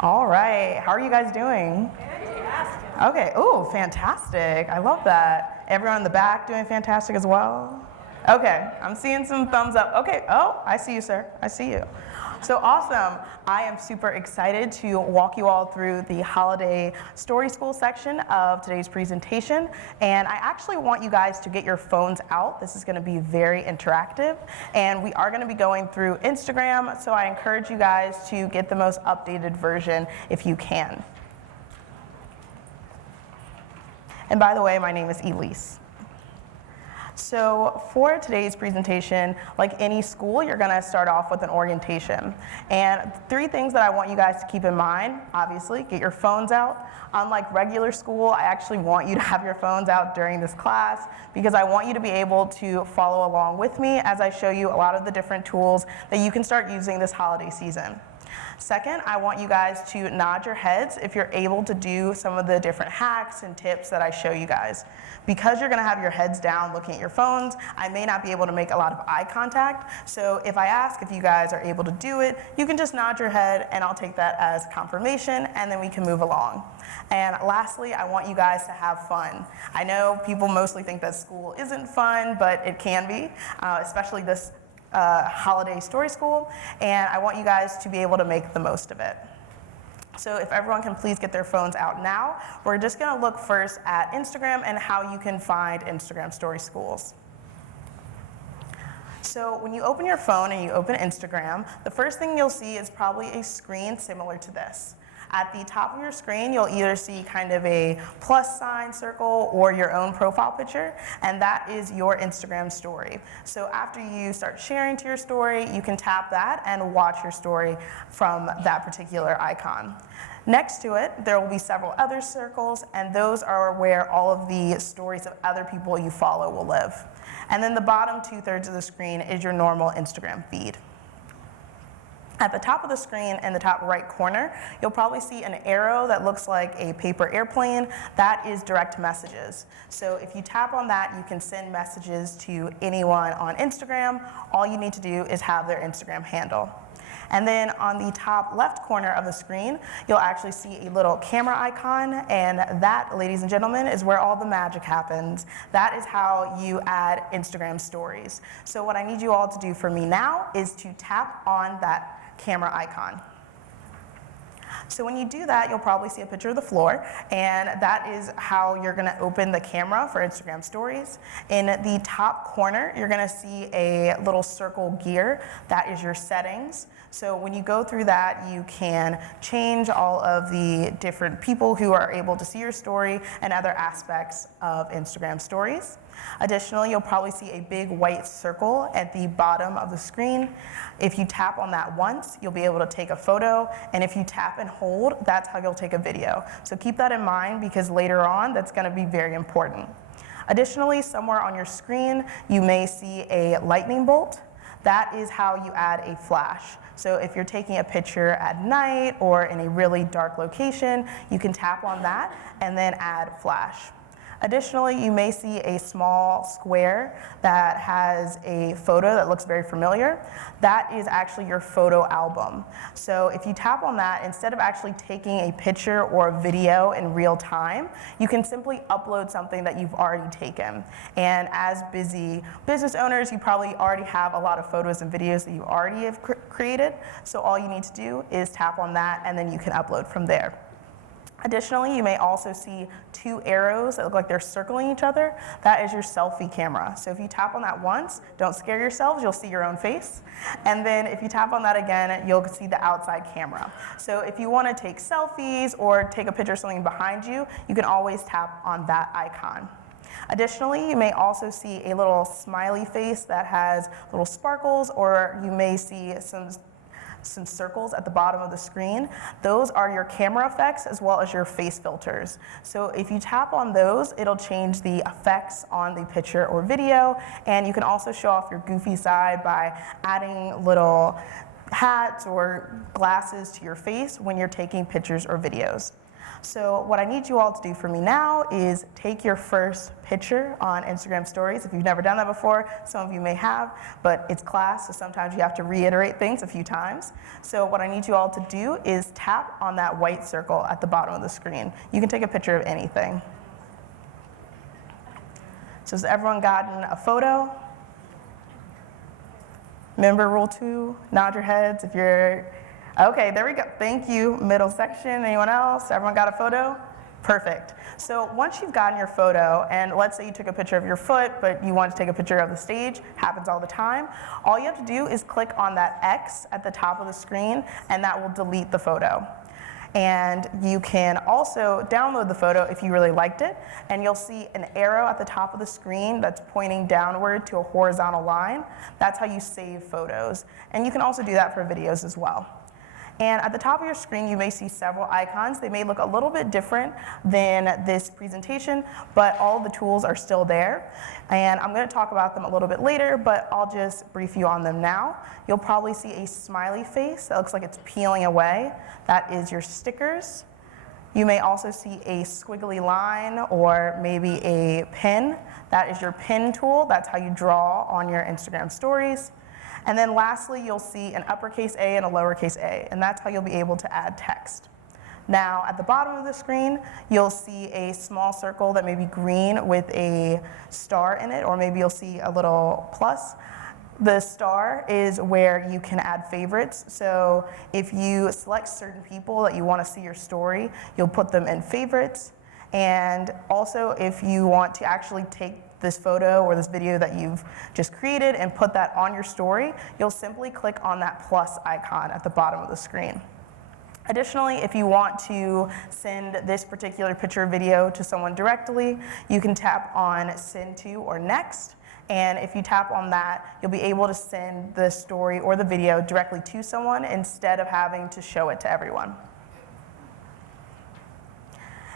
All right, how are you guys doing? Fantastic. Okay, ooh, fantastic. I love that. Everyone in the back doing fantastic as well? Okay, I'm seeing some thumbs up. Okay, oh, I see you, sir. I see you. So awesome. I am super excited to walk you all through the Holiday Story School section of today's presentation. And I actually want you guys to get your phones out. This is going to be very interactive. And we are going to be going through Instagram, so I encourage you guys to get the most updated version if you can. And by the way, my name is Elise. So for today's presentation, like any school, you're going to start off with an orientation. And 3 things that I want you guys to keep in mind, obviously, get your phones out. Unlike regular school, I actually want you to have your phones out during this class because I want you to be able to follow along with me as I show you a lot of the different tools that you can start using this holiday season. Second, I want you guys to nod your heads if you're able to do some of the different hacks and tips that I show you guys. Because you're going to have your heads down looking at your phones, I may not be able to make a lot of eye contact. So if I ask if you guys are able to do it, you can just nod your head and I'll take that as confirmation and then we can move along. And lastly, I want you guys to have fun. I know people mostly think that school isn't fun, but it can be, especially this holiday story school, and I want you guys to be able to make the most of it. So if everyone can please get their phones out now, we're just going to look first at Instagram and how you can find Instagram Story Schools. So when you open your phone and you open Instagram, the first thing you'll see is probably a screen similar to this. At the top of your screen, you'll either see kind of a plus sign circle or your own profile picture, and that is your Instagram story. So after you start sharing to your story, you can tap that and watch your story from that particular icon. Next to it, there will be several other circles, and those are where all of the stories of other people you follow will live. And then the bottom 2/3 of the screen is your normal Instagram feed. At the top of the screen in the top right corner, you'll probably see an arrow that looks like a paper airplane. That is direct messages. So if you tap on that, you can send messages to anyone on Instagram. All you need to do is have their Instagram handle. And then on the top left corner of the screen, you'll actually see a little camera icon, and that, ladies and gentlemen, is where all the magic happens. That is how you add Instagram stories. So what I need you all to do for me now is to tap on that camera icon. So when you do that, you'll probably see a picture of the floor, and that is how you're gonna open the camera for Instagram stories. In the top corner, you're gonna see a little circle gear. That is your settings. So when you go through that, you can change all of the different people who are able to see your story and other aspects of Instagram stories. Additionally, you'll probably see a big white circle at the bottom of the screen. If you tap on that once, you'll be able to take a photo, and if you tap and hold, that's how you'll take a video. So keep that in mind because later on, that's gonna be very important. Additionally, somewhere on your screen, you may see a lightning bolt. That is how you add a flash. So if you're taking a picture at night or in a really dark location, you can tap on that and then add flash. Additionally, you may see a small square that has a photo that looks very familiar. That is actually your photo album. So if you tap on that, instead of actually taking a picture or a video in real time, you can simply upload something that you've already taken. And as busy business owners, you probably already have a lot of photos and videos that you already have created. So all you need to do is tap on that, and then you can upload from there. Additionally, you may also see two arrows that look like they're circling each other. That is your selfie camera. So if you tap on that once, don't scare yourselves, you'll see your own face. And then if you tap on that again, you'll see the outside camera. So if you want to take selfies or take a picture of something behind you, you can always tap on that icon. Additionally, you may also see a little smiley face that has little sparkles, or you may see some circles at the bottom of the screen. Those are your camera effects as well as your face filters. So if you tap on those, it'll change the effects on the picture or video, and you can also show off your goofy side by adding little hats or glasses to your face when you're taking pictures or videos. So what I need you all to do for me now is take your first picture on Instagram stories. If you've never done that before, some of you may have, but it's class, so sometimes you have to reiterate things a few times. So what I need you all to do is tap on that white circle at the bottom of the screen. You can take a picture of anything. So has everyone gotten a photo? Remember rule 2, nod your heads if you're. Okay, there we go. Thank you. Middle section. Anyone else? Everyone got a photo? Perfect. So once you've gotten your photo, and let's say you took a picture of your foot, but you want to take a picture of the stage, happens all the time, all you have to do is click on that X at the top of the screen, and that will delete the photo. And you can also download the photo if you really liked it, and you'll see an arrow at the top of the screen that's pointing downward to a horizontal line. That's how you save photos. And you can also do that for videos as well. And at the top of your screen, you may see several icons. They may look a little bit different than this presentation, but all the tools are still there. And I'm going to talk about them a little bit later, but I'll just brief you on them now. You'll probably see a smiley face that looks like it's peeling away. That is your stickers. You may also see a squiggly line or maybe a pin. That is your pin tool. That's how you draw on your Instagram stories. And then lastly, you'll see an uppercase A and a lowercase a, and that's how you'll be able to add text. Now, at the bottom of the screen, you'll see a small circle that may be green with a star in it, or maybe you'll see a little plus. The star is where you can add favorites. So if you select certain people that you want to see your story, you'll put them in favorites. And also, if you want to actually take this photo or this video that you've just created and put that on your story, you'll simply click on that plus icon at the bottom of the screen. Additionally, if you want to send this particular picture or video to someone directly, you can tap on send to or next. And if you tap on that, you'll be able to send the story or the video directly to someone instead of having to show it to everyone.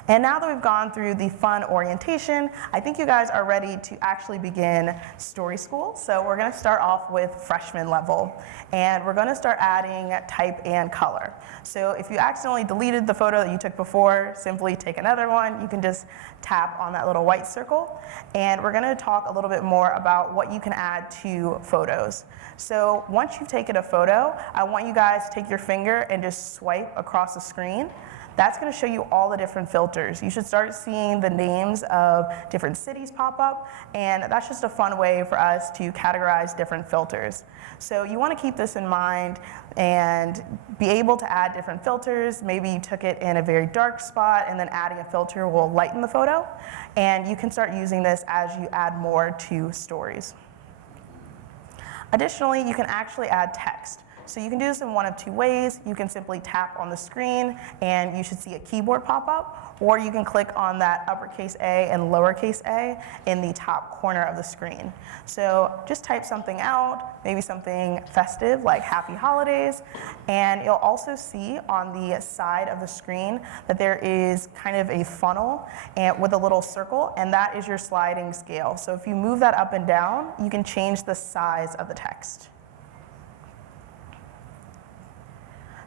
And now that we've gone through the fun orientation, I think you guys are ready to actually begin Story School. So we're going to start off with freshman level, and we're going to start adding type and color. So if you accidentally deleted the photo that you took before, simply take another one. You can just tap on that little white circle, and we're going to talk a little bit more about what you can add to photos. So once you've taken a photo, I want you guys to take your finger and just swipe across the screen. that's going to show you all the different filters. You should start seeing the names of different cities pop up, and that's just a fun way for us to categorize different filters. So you want to keep this in mind and be able to add different filters. Maybe you took it in a very dark spot, and then adding a filter will lighten the photo, and you can start using this as you add more to stories. Additionally, you can actually add text. So you can do this in one of two ways. You can simply tap on the screen and you should see a keyboard pop up, or you can click on that uppercase A and lowercase a in the top corner of the screen. So just type something out, maybe something festive like Happy Holidays, and you'll also see on the side of the screen that there is kind of a funnel and with a little circle, and that is your sliding scale. So if you move that up and down, you can change the size of the text.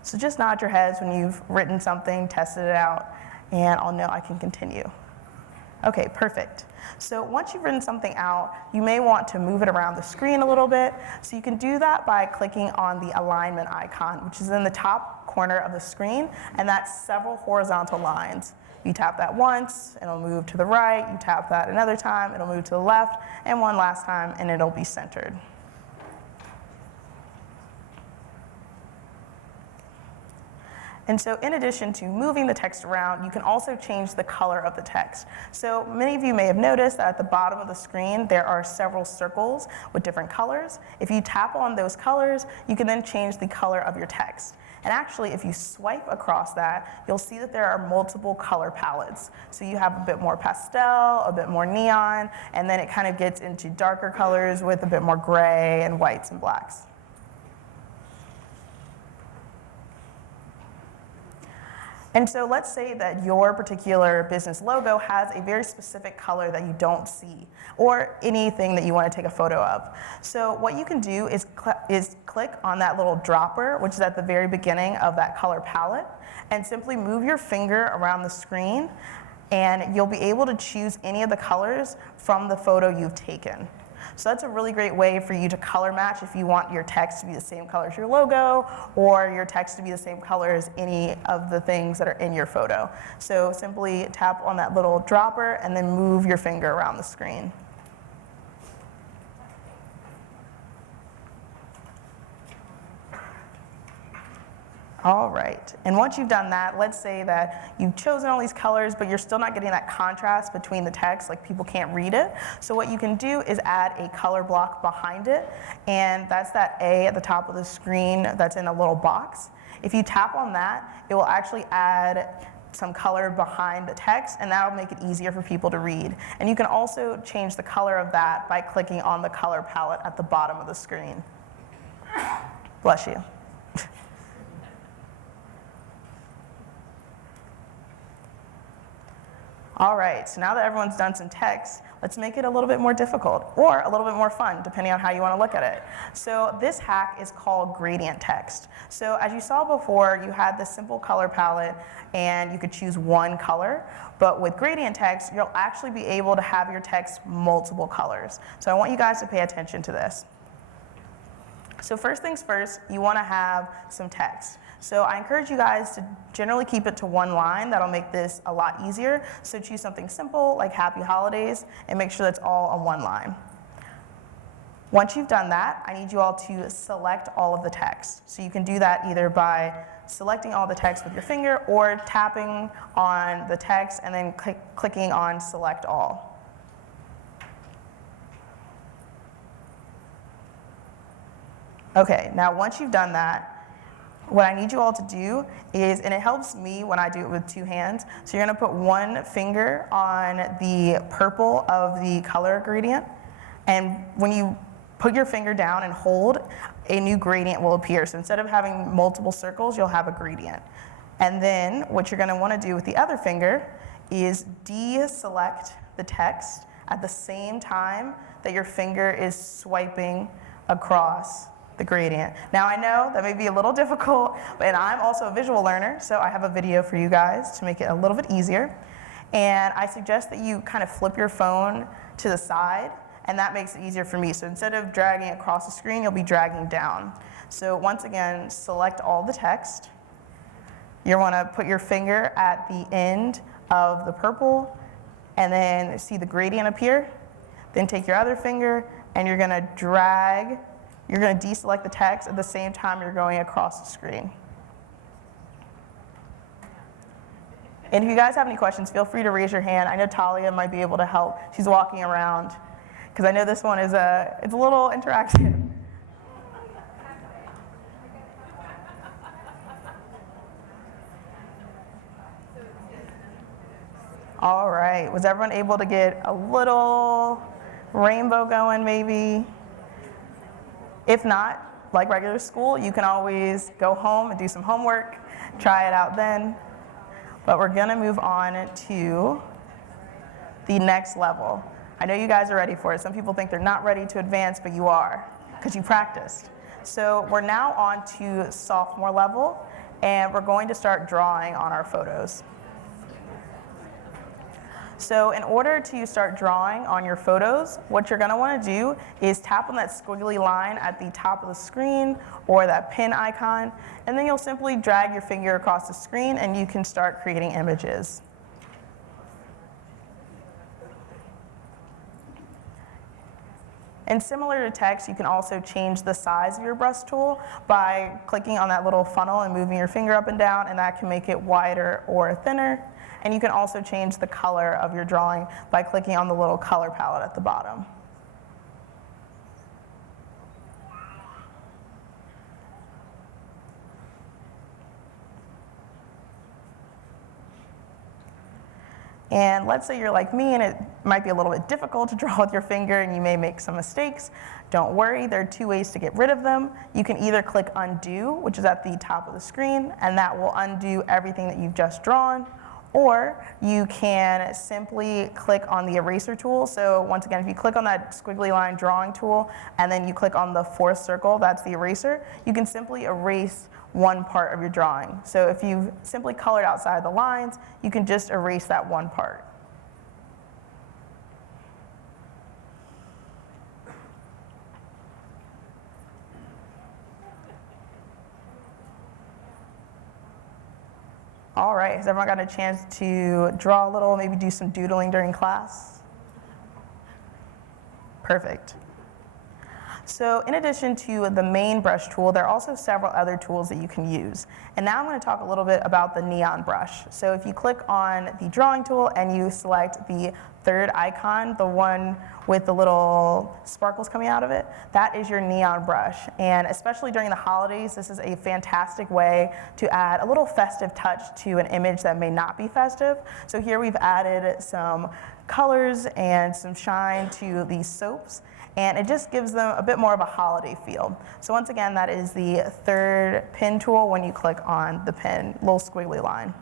So just nod your heads when you've written something, tested it out, and I'll know I can continue. Okay, perfect. So once you've written something out, you may want to move it around the screen a little bit. So you can do that by clicking on the alignment icon, which is in the top corner of the screen, and that's several horizontal lines. You tap that once, it'll move to the right. You tap that another time, it'll move to the left, and one last time, and it'll be centered. And so in addition to moving the text around, you can also change the color of the text. So many of you may have noticed that at the bottom of the screen, there are several circles with different colors. If you tap on those colors, you can then change the color of your text. And actually, if you swipe across that, you'll see that there are multiple color palettes. So you have a bit more pastel, a bit more neon, and then it kind of gets into darker colors with a bit more gray and whites and blacks. And so let's say that your particular business logo has a very specific color that you don't see, or anything that you want to take a photo of. So what you can do is click on that little dropper, which is at the very beginning of that color palette, and simply move your finger around the screen, and you'll be able to choose any of the colors from the photo you've taken. So that's a really great way for you to color match if you want your text to be the same color as your logo, or your text to be the same color as any of the things that are in your photo. So simply tap on that little dropper and then move your finger around the screen. All right, and once you've done that, let's say that you've chosen all these colors, but you're still not getting that contrast between the text, like people can't read it. So what you can do is add a color block behind it, and that's that A at the top of the screen that's in a little box. If you tap on that, it will actually add some color behind the text, and that will make it easier for people to read. And you can also change the color of that by clicking on the color palette at the bottom of the screen. Bless you. All right, so now that everyone's done some text, let's make it a little bit more difficult, or a little bit more fun, depending on how you want to look at it. So this hack is called gradient text. So as you saw before, you had this simple color palette, and you could choose one color. But with gradient text, you'll actually be able to have your text multiple colors. So I want you guys to pay attention to this. So first things first, you want to have some text. So I encourage you guys to generally keep it to one line. That'll make this a lot easier. So choose something simple like Happy Holidays and make sure that's all on one line. Once you've done that, I need you all to select all of the text. So you can do that either by selecting all the text with your finger or tapping on the text and then clicking on Select All. Okay, now once you've done that, what I need you all to do is, and it helps me when I do it with two hands, so you're gonna put one finger on the purple of the color gradient, and when you put your finger down and hold, a new gradient will appear. So instead of having multiple circles, you'll have a gradient. And then what you're gonna wanna do with the other finger is deselect the text at the same time that your finger is swiping across the gradient. Now I know that may be a little difficult, and I'm also a visual learner, so I have a video for you guys to make it a little bit easier. And I suggest that you kind of flip your phone to the side, and that makes it easier for me. So instead of dragging across the screen, you'll be dragging down. So once again, select all the text, You want to put your finger at the end of the purple and then see the gradient appear. Then take your other finger and you're going to drag, you're going to deselect the text at the same time you're going across the screen. And if you guys have any questions, feel free to raise your hand. I know Talia might be able to help. She's walking around because I know this one is it's a little interactive. All right, was everyone able to get a little rainbow going maybe? If not, like regular school, you can always go home and do some homework, try it out then. But we're gonna move on to the next level. I know you guys are ready for it. Some people think they're not ready to advance, but you are, because you practiced. So we're now on to sophomore level, and we're going to start drawing on our photos. So in order to start drawing on your photos, what you're gonna wanna do is tap on that squiggly line at the top of the screen or that pin icon, and then you'll simply drag your finger across the screen and you can start creating images. And similar to text, you can also change the size of your brush tool by clicking on that little funnel and moving your finger up and down, and that can make it wider or thinner. And you can also change the color of your drawing by clicking on the little color palette at the bottom. And let's say you're like me and it might be a little bit difficult to draw with your finger and you may make some mistakes. Don't worry, there are two ways to get rid of them. You can either click undo, which is at the top of the screen, and that will undo everything that you've just drawn. Or you can simply click on the eraser tool. So once again, if you click on that squiggly line drawing tool and then you click on the fourth circle, that's the eraser, you can simply erase one part of your drawing. So if you've simply colored outside the lines, you can just erase that one part. All right, has everyone gotten a chance to draw a little, maybe do some doodling during class? Perfect. So in addition to the main brush tool, there are also several other tools that you can use. And now I'm going to talk a little bit about the neon brush. So if you click on the drawing tool and you select the third icon, the one with the little sparkles coming out of it, that is your neon brush. And especially during the holidays, this is a fantastic way to add a little festive touch to an image that may not be festive. So here we've added some colors and some shine to these soaps, and it just gives them a bit more of a holiday feel. So once again, that is the third pin tool when you click on the pin, little squiggly line.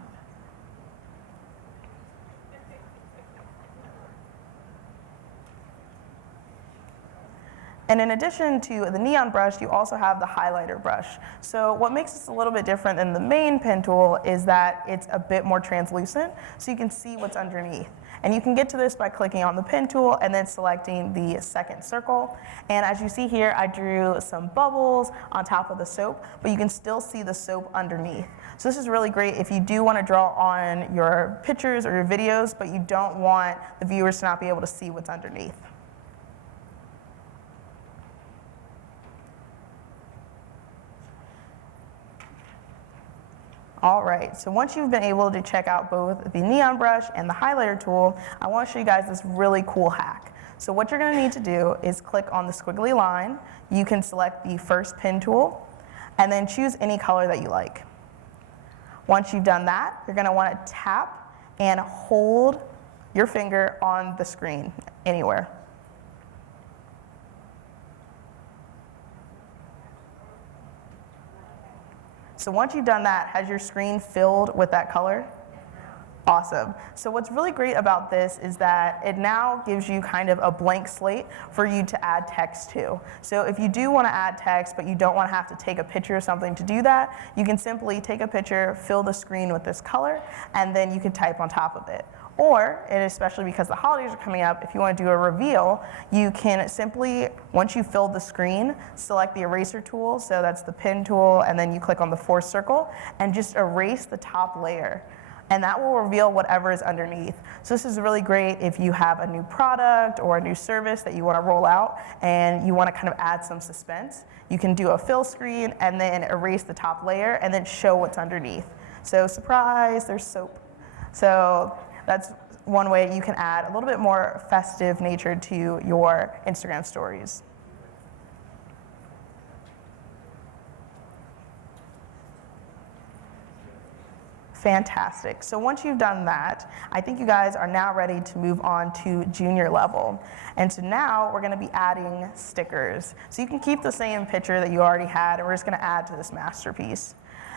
And in addition to the neon brush, you also have the highlighter brush. So what makes this a little bit different than the main pen tool is that it's a bit more translucent, so you can see what's underneath. And you can get to this by clicking on the pen tool and then selecting the second circle. And as you see here, I drew some bubbles on top of the soap, but you can still see the soap underneath. So this is really great if you do want to draw on your pictures or your videos, but you don't want the viewers to not be able to see what's underneath. All right, so once you've been able to check out both the neon brush and the highlighter tool, I want to show you guys this really cool hack. So what you're going to need to do is click on the squiggly line. You can select the first pen tool and then choose any color that you like. Once you've done that, you're going to want to tap and hold your finger on the screen anywhere. So once you've done that, has your screen filled with that color? Awesome. So what's really great about this is that it now gives you kind of a blank slate for you to add text to. So if you do want to add text, but you don't want to have to take a picture or something to do that, you can simply take a picture, fill the screen with this color, and then you can type on top of it. Or, and especially because the holidays are coming up, if you want to do a reveal, you can simply, once you've filled the screen, select the eraser tool, so that's the pen tool, and then you click on the fourth circle, and just erase the top layer. And that will reveal whatever is underneath. So this is really great if you have a new product or a new service that you want to roll out and you want to kind of add some suspense. You can do a fill screen and then erase the top layer and then show what's underneath. So surprise, there's soap. So that's one way you can add a little bit more festive nature to your Instagram stories. Fantastic. So once you've done that, I think you guys are now ready to move on to junior level. And so now we're going to be adding stickers. So you can keep the same picture that you already had, and we're just going to add to this masterpiece.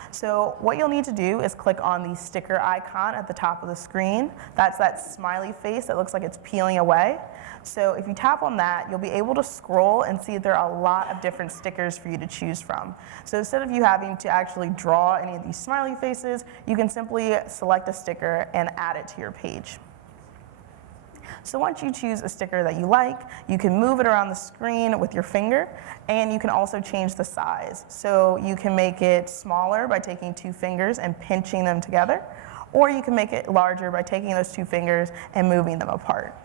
So what you'll need to do is click on the sticker icon at the top of the screen. That's that smiley face that looks like it's peeling away. So if you tap on that, you'll be able to scroll and see there are a lot of different stickers for you to choose from. So instead of you having to actually draw any of these smiley faces, you can simply select a sticker and add it to your page. So once you choose a sticker that you like, you can move it around the screen with your finger, and you can also change the size. So you can make it smaller by taking two fingers and pinching them together, or you can make it larger by taking those two fingers and moving them apart.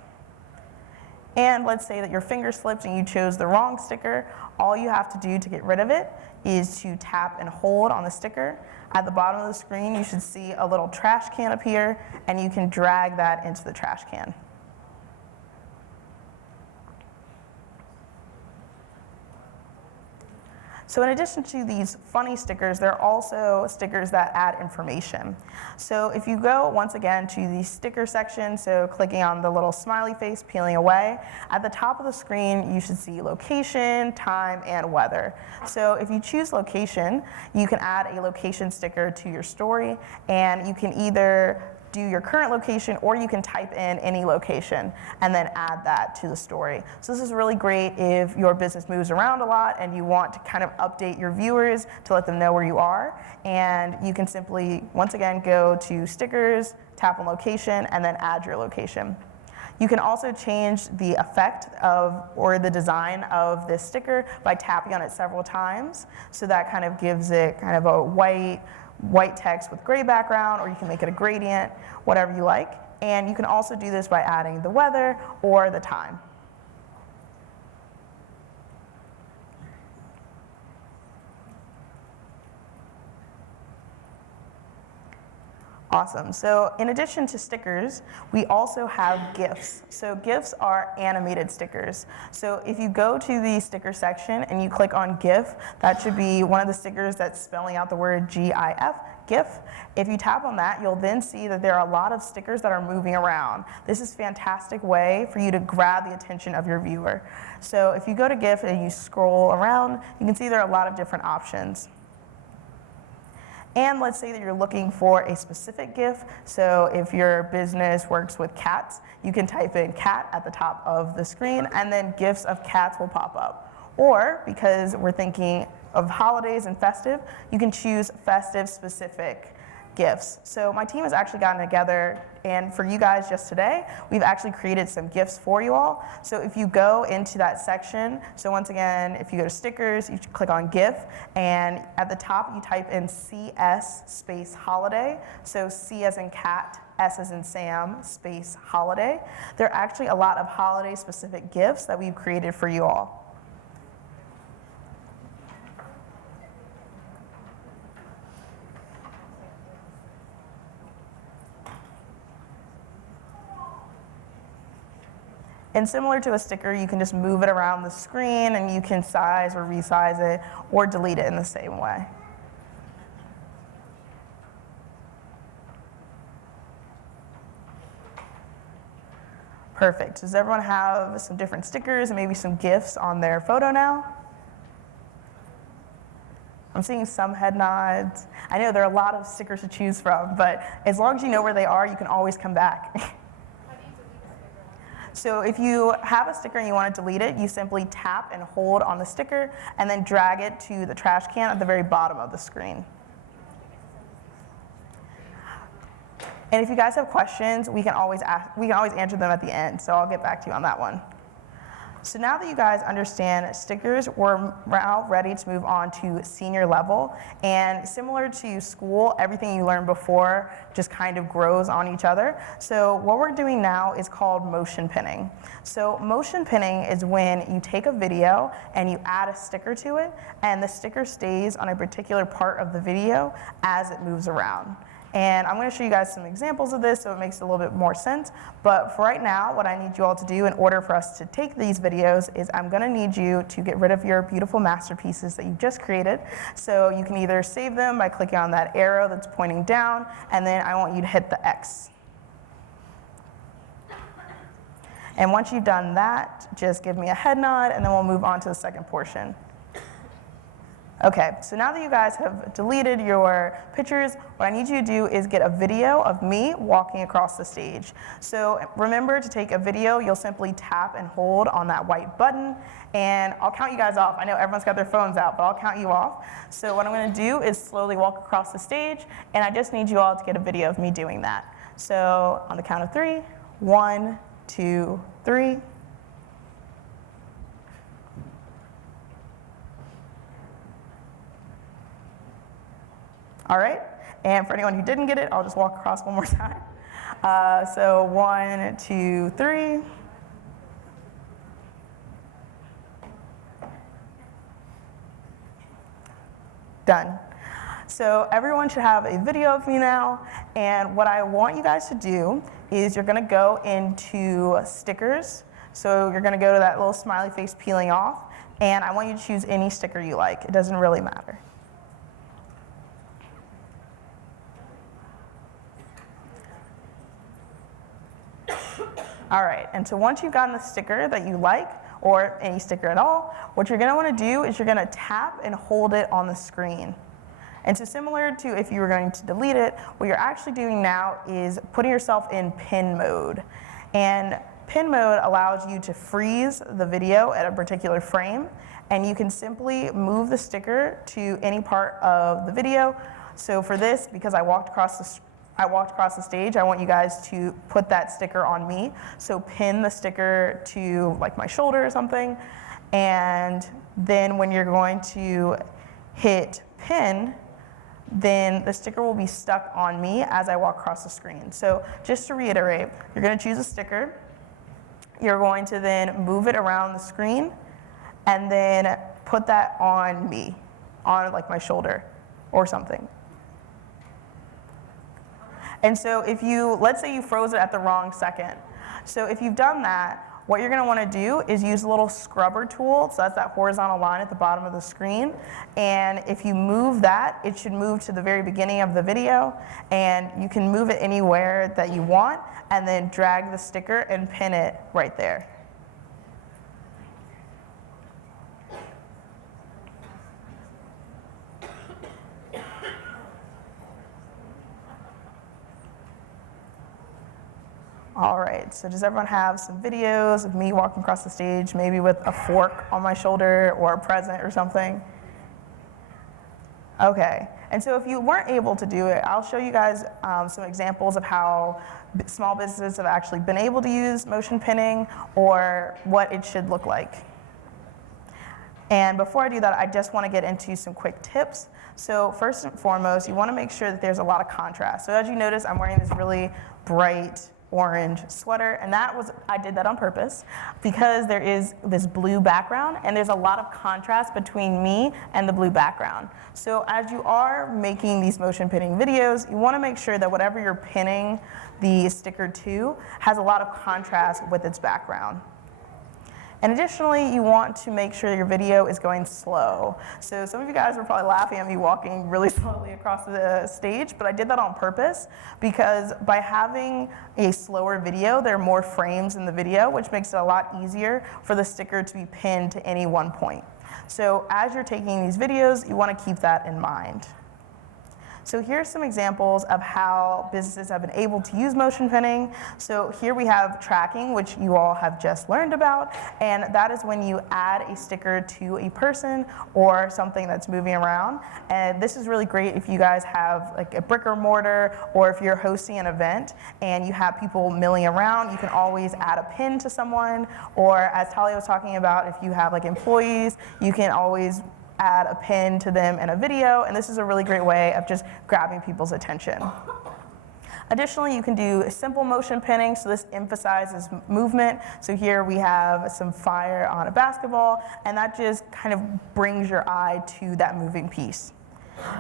And let's say that your finger slipped and you chose the wrong sticker. All you have to do to get rid of it is to tap and hold on the sticker. At the bottom of the screen, you should see a little trash can appear, and you can drag that into the trash can. So in addition to these funny stickers, there are also stickers that add information. So if you go, once again, to the sticker section, so clicking on the little smiley face peeling away, at the top of the screen, you should see location, time, and weather. So if you choose location, you can add a location sticker to your story, and you can either do your current location, or you can type in any location and then add that to the story. So this is really great if your business moves around a lot and you want to kind of update your viewers to let them know where you are. And you can simply, once again, go to stickers, tap on location, and then add your location. You can also change the effect of, or the design of this sticker by tapping on it several times. So that kind of gives it kind of a white text with gray background, or you can make it a gradient, whatever you like. And you can also do this by adding the weather or the time. Awesome. So in addition to stickers, we also have GIFs. So GIFs are animated stickers. So if you go to the sticker section and you click on GIF, that should be one of the stickers that's spelling out the word GIF, GIF. If you tap on that, you'll then see that there are a lot of stickers that are moving around. This is a fantastic way for you to grab the attention of your viewer. So if you go to GIF and you scroll around, you can see there are a lot of different options. And let's say that you're looking for a specific GIF. So if your business works with cats, you can type in cat at the top of the screen, and then GIFs of cats will pop up. Or, because we're thinking of holidays and festive, you can choose festive specific GIFs. So my team has actually gotten together, and for you guys just today, we've actually created some GIFs for you all. So if you go into that section, so once again, if you go to stickers, you click on GIF, and at the top you type in CS space holiday. So C as in cat, S as in Sam, space holiday. There are actually a lot of holiday specific GIFs that we've created for you all. And similar to a sticker, you can just move it around the screen, and you can size or resize it or delete it in the same way. Perfect. Does everyone have some different stickers and maybe some GIFs on their photo now? I'm seeing some head nods. I know there are a lot of stickers to choose from, but as long as you know where they are, you can always come back. So if you have a sticker and you want to delete it, you simply tap and hold on the sticker and then drag it to the trash can at the very bottom of the screen. And if you guys have questions, we can always answer them at the end, so I'll get back to you on that one. So now that you guys understand stickers, we're now ready to move on to senior level. And similar to school, everything you learned before just kind of grows on each other. So what we're doing now is called motion pinning. So motion pinning is when you take a video and you add a sticker to it, and the sticker stays on a particular part of the video as it moves around. And I'm going to show you guys some examples of this so it makes a little bit more sense. But for right now, what I need you all to do in order for us to take these videos is I'm going to need you to get rid of your beautiful masterpieces that you just created. So you can either save them by clicking on that arrow that's pointing down, and then I want you to hit the X. And once you've done that, just give me a head nod, and then we'll move on to the second portion. Okay, so now that you guys have deleted your pictures, what I need you to do is get a video of me walking across the stage. So remember to take a video, you'll simply tap and hold on that white button, and I'll count you guys off. I know everyone's got their phones out, but I'll count you off. So what I'm gonna do is slowly walk across the stage, and I just need you all to get a video of me doing that. So on the count of 3, 1, 2, 3. All right, and for anyone who didn't get it, I'll just walk across one more time. So 1, 2, 3. Done. So everyone should have a video of me now, and what I want you guys to do is you're gonna go into stickers. So you're gonna go to that little smiley face peeling off, and I want you to choose any sticker you like. It doesn't really matter. All right, and so once you've gotten the sticker that you like, or any sticker at all, what you're gonna wanna do is you're gonna tap and hold it on the screen. And so similar to if you were going to delete it, what you're actually doing now is putting yourself in pin mode. And pin mode allows you to freeze the video at a particular frame, and you can simply move the sticker to any part of the video. So for this, because I walked across the stage, I want you guys to put that sticker on me. So pin the sticker to like my shoulder or something. And then when you're going to hit pin, then the sticker will be stuck on me as I walk across the screen. So just to reiterate, you're gonna choose a sticker. You're going to then move it around the screen and then put that on me, on like my shoulder or something. And so if you, let's say you froze it at the wrong second. So if you've done that, what you're gonna wanna do is use a little scrubber tool. So that's that horizontal line at the bottom of the screen. And if you move that, it should move to the very beginning of the video. And you can move it anywhere that you want and then drag the sticker and pin it right there. All right, so does everyone have some videos of me walking across the stage, maybe with a fork on my shoulder or a present or something? Okay, and so if you weren't able to do it, I'll show you guys some examples of how small businesses have actually been able to use motion pinning or what it should look like. And before I do that, I just want to get into some quick tips. So first and foremost, you want to make sure that there's a lot of contrast. So as you notice, I'm wearing this really bright orange sweater, and I did that on purpose because there is this blue background and there's a lot of contrast between me and the blue background. So as you are making these motion pinning videos, you want to make sure that whatever you're pinning the sticker to has a lot of contrast with its background. And additionally, you want to make sure your video is going slow. So some of you guys were probably laughing at me walking really slowly across the stage, but I did that on purpose because by having a slower video, there are more frames in the video, which makes it a lot easier for the sticker to be pinned to any one point. So as you're taking these videos, you want to keep that in mind. So here's some examples of how businesses have been able to use motion pinning. So here we have tracking, which you all have just learned about, and that is when you add a sticker to a person or something that's moving around. And this is really great if you guys have like a brick or mortar, or if you're hosting an event and you have people milling around, you can always add a pin to someone, or as Talia was talking about, if you have like employees, you can always add a pin to them in a video, and this is a really great way of just grabbing people's attention. Additionally, you can do simple motion pinning, so this emphasizes movement. So here we have some fire on a basketball, and that just kind of brings your eye to that moving piece.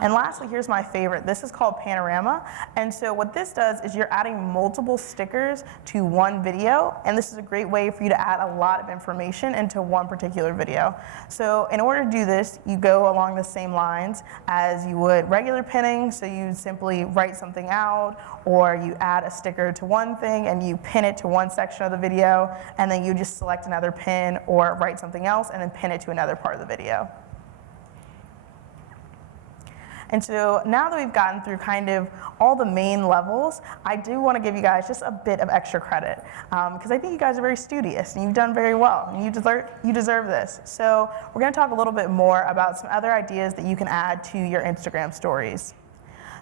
And lastly, here's my favorite. This is called Panorama. And so what this does is you're adding multiple stickers to one video, and this is a great way for you to add a lot of information into one particular video. So in order to do this, you go along the same lines as you would regular pinning. So you simply write something out, or you add a sticker to one thing and you pin it to one section of the video, and then you just select another pin or write something else and then pin it to another part of the video. And so now that we've gotten through kind of all the main levels, I do want to give you guys just a bit of extra credit, because I think you guys are very studious and you've done very well, and you deserve this. So we're going to talk a little bit more about some other ideas that you can add to your Instagram stories.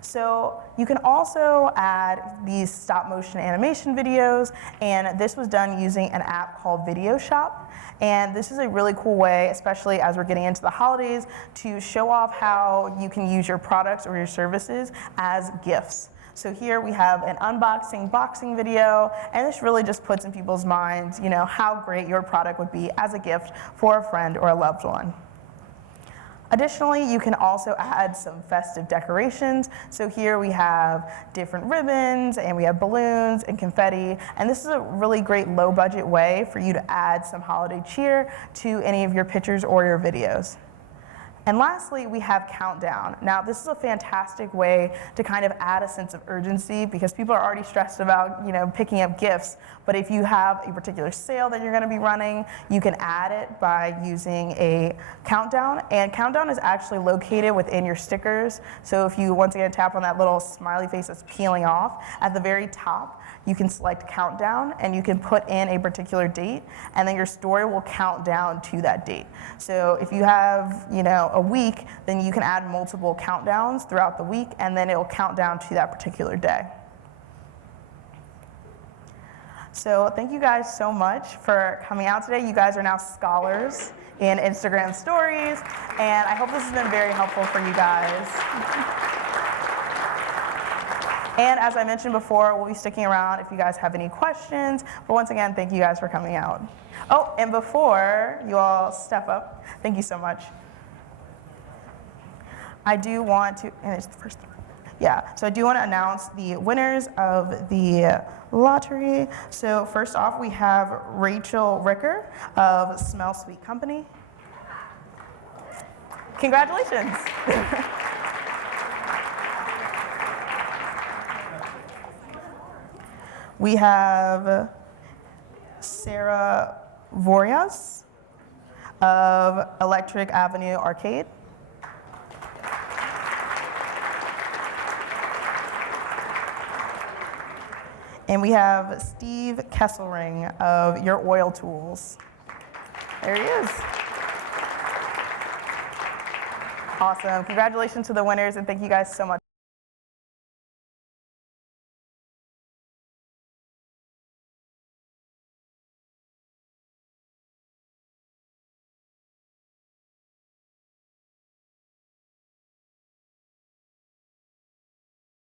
So you can also add these stop motion animation videos, and this was done using an app called Video Shop. And this is a really cool way, especially as we're getting into the holidays, to show off how you can use your products or your services as gifts. So here we have an unboxing boxing video, and this really just puts in people's minds, how great your product would be as a gift for a friend or a loved one. Additionally, you can also add some festive decorations. So here we have different ribbons, and we have balloons and confetti, and this is a really great low budget way for you to add some holiday cheer to any of your pictures or your videos. And lastly, we have Countdown. Now, this is a fantastic way to kind of add a sense of urgency, because people are already stressed about, picking up gifts. But if you have a particular sale that you're going to be running, you can add it by using a countdown. And Countdown is actually located within your stickers. So if you once again tap on that little smiley face that's peeling off, at the very top, you can select Countdown, and you can put in a particular date, and then your story will count down to that date. So if you have, a week, then you can add multiple countdowns throughout the week, and then it will count down to that particular day. So thank you guys so much for coming out today. You guys are now scholars in Instagram stories, and I hope this has been very helpful for you guys. And as I mentioned before, we'll be sticking around if you guys have any questions. But once again, thank you guys for coming out. Oh, and before you all step up, thank you so much. I do want to, and it's the first, so I do want to announce the winners of the lottery. So first off, we have Rachel Ricker of Smell Sweet Company. Congratulations. We have Sarah Vorias of Electric Avenue Arcade. And we have Steve Kesselring of Your Oil Tools. There he is. Awesome. Congratulations to the winners, and thank you guys so much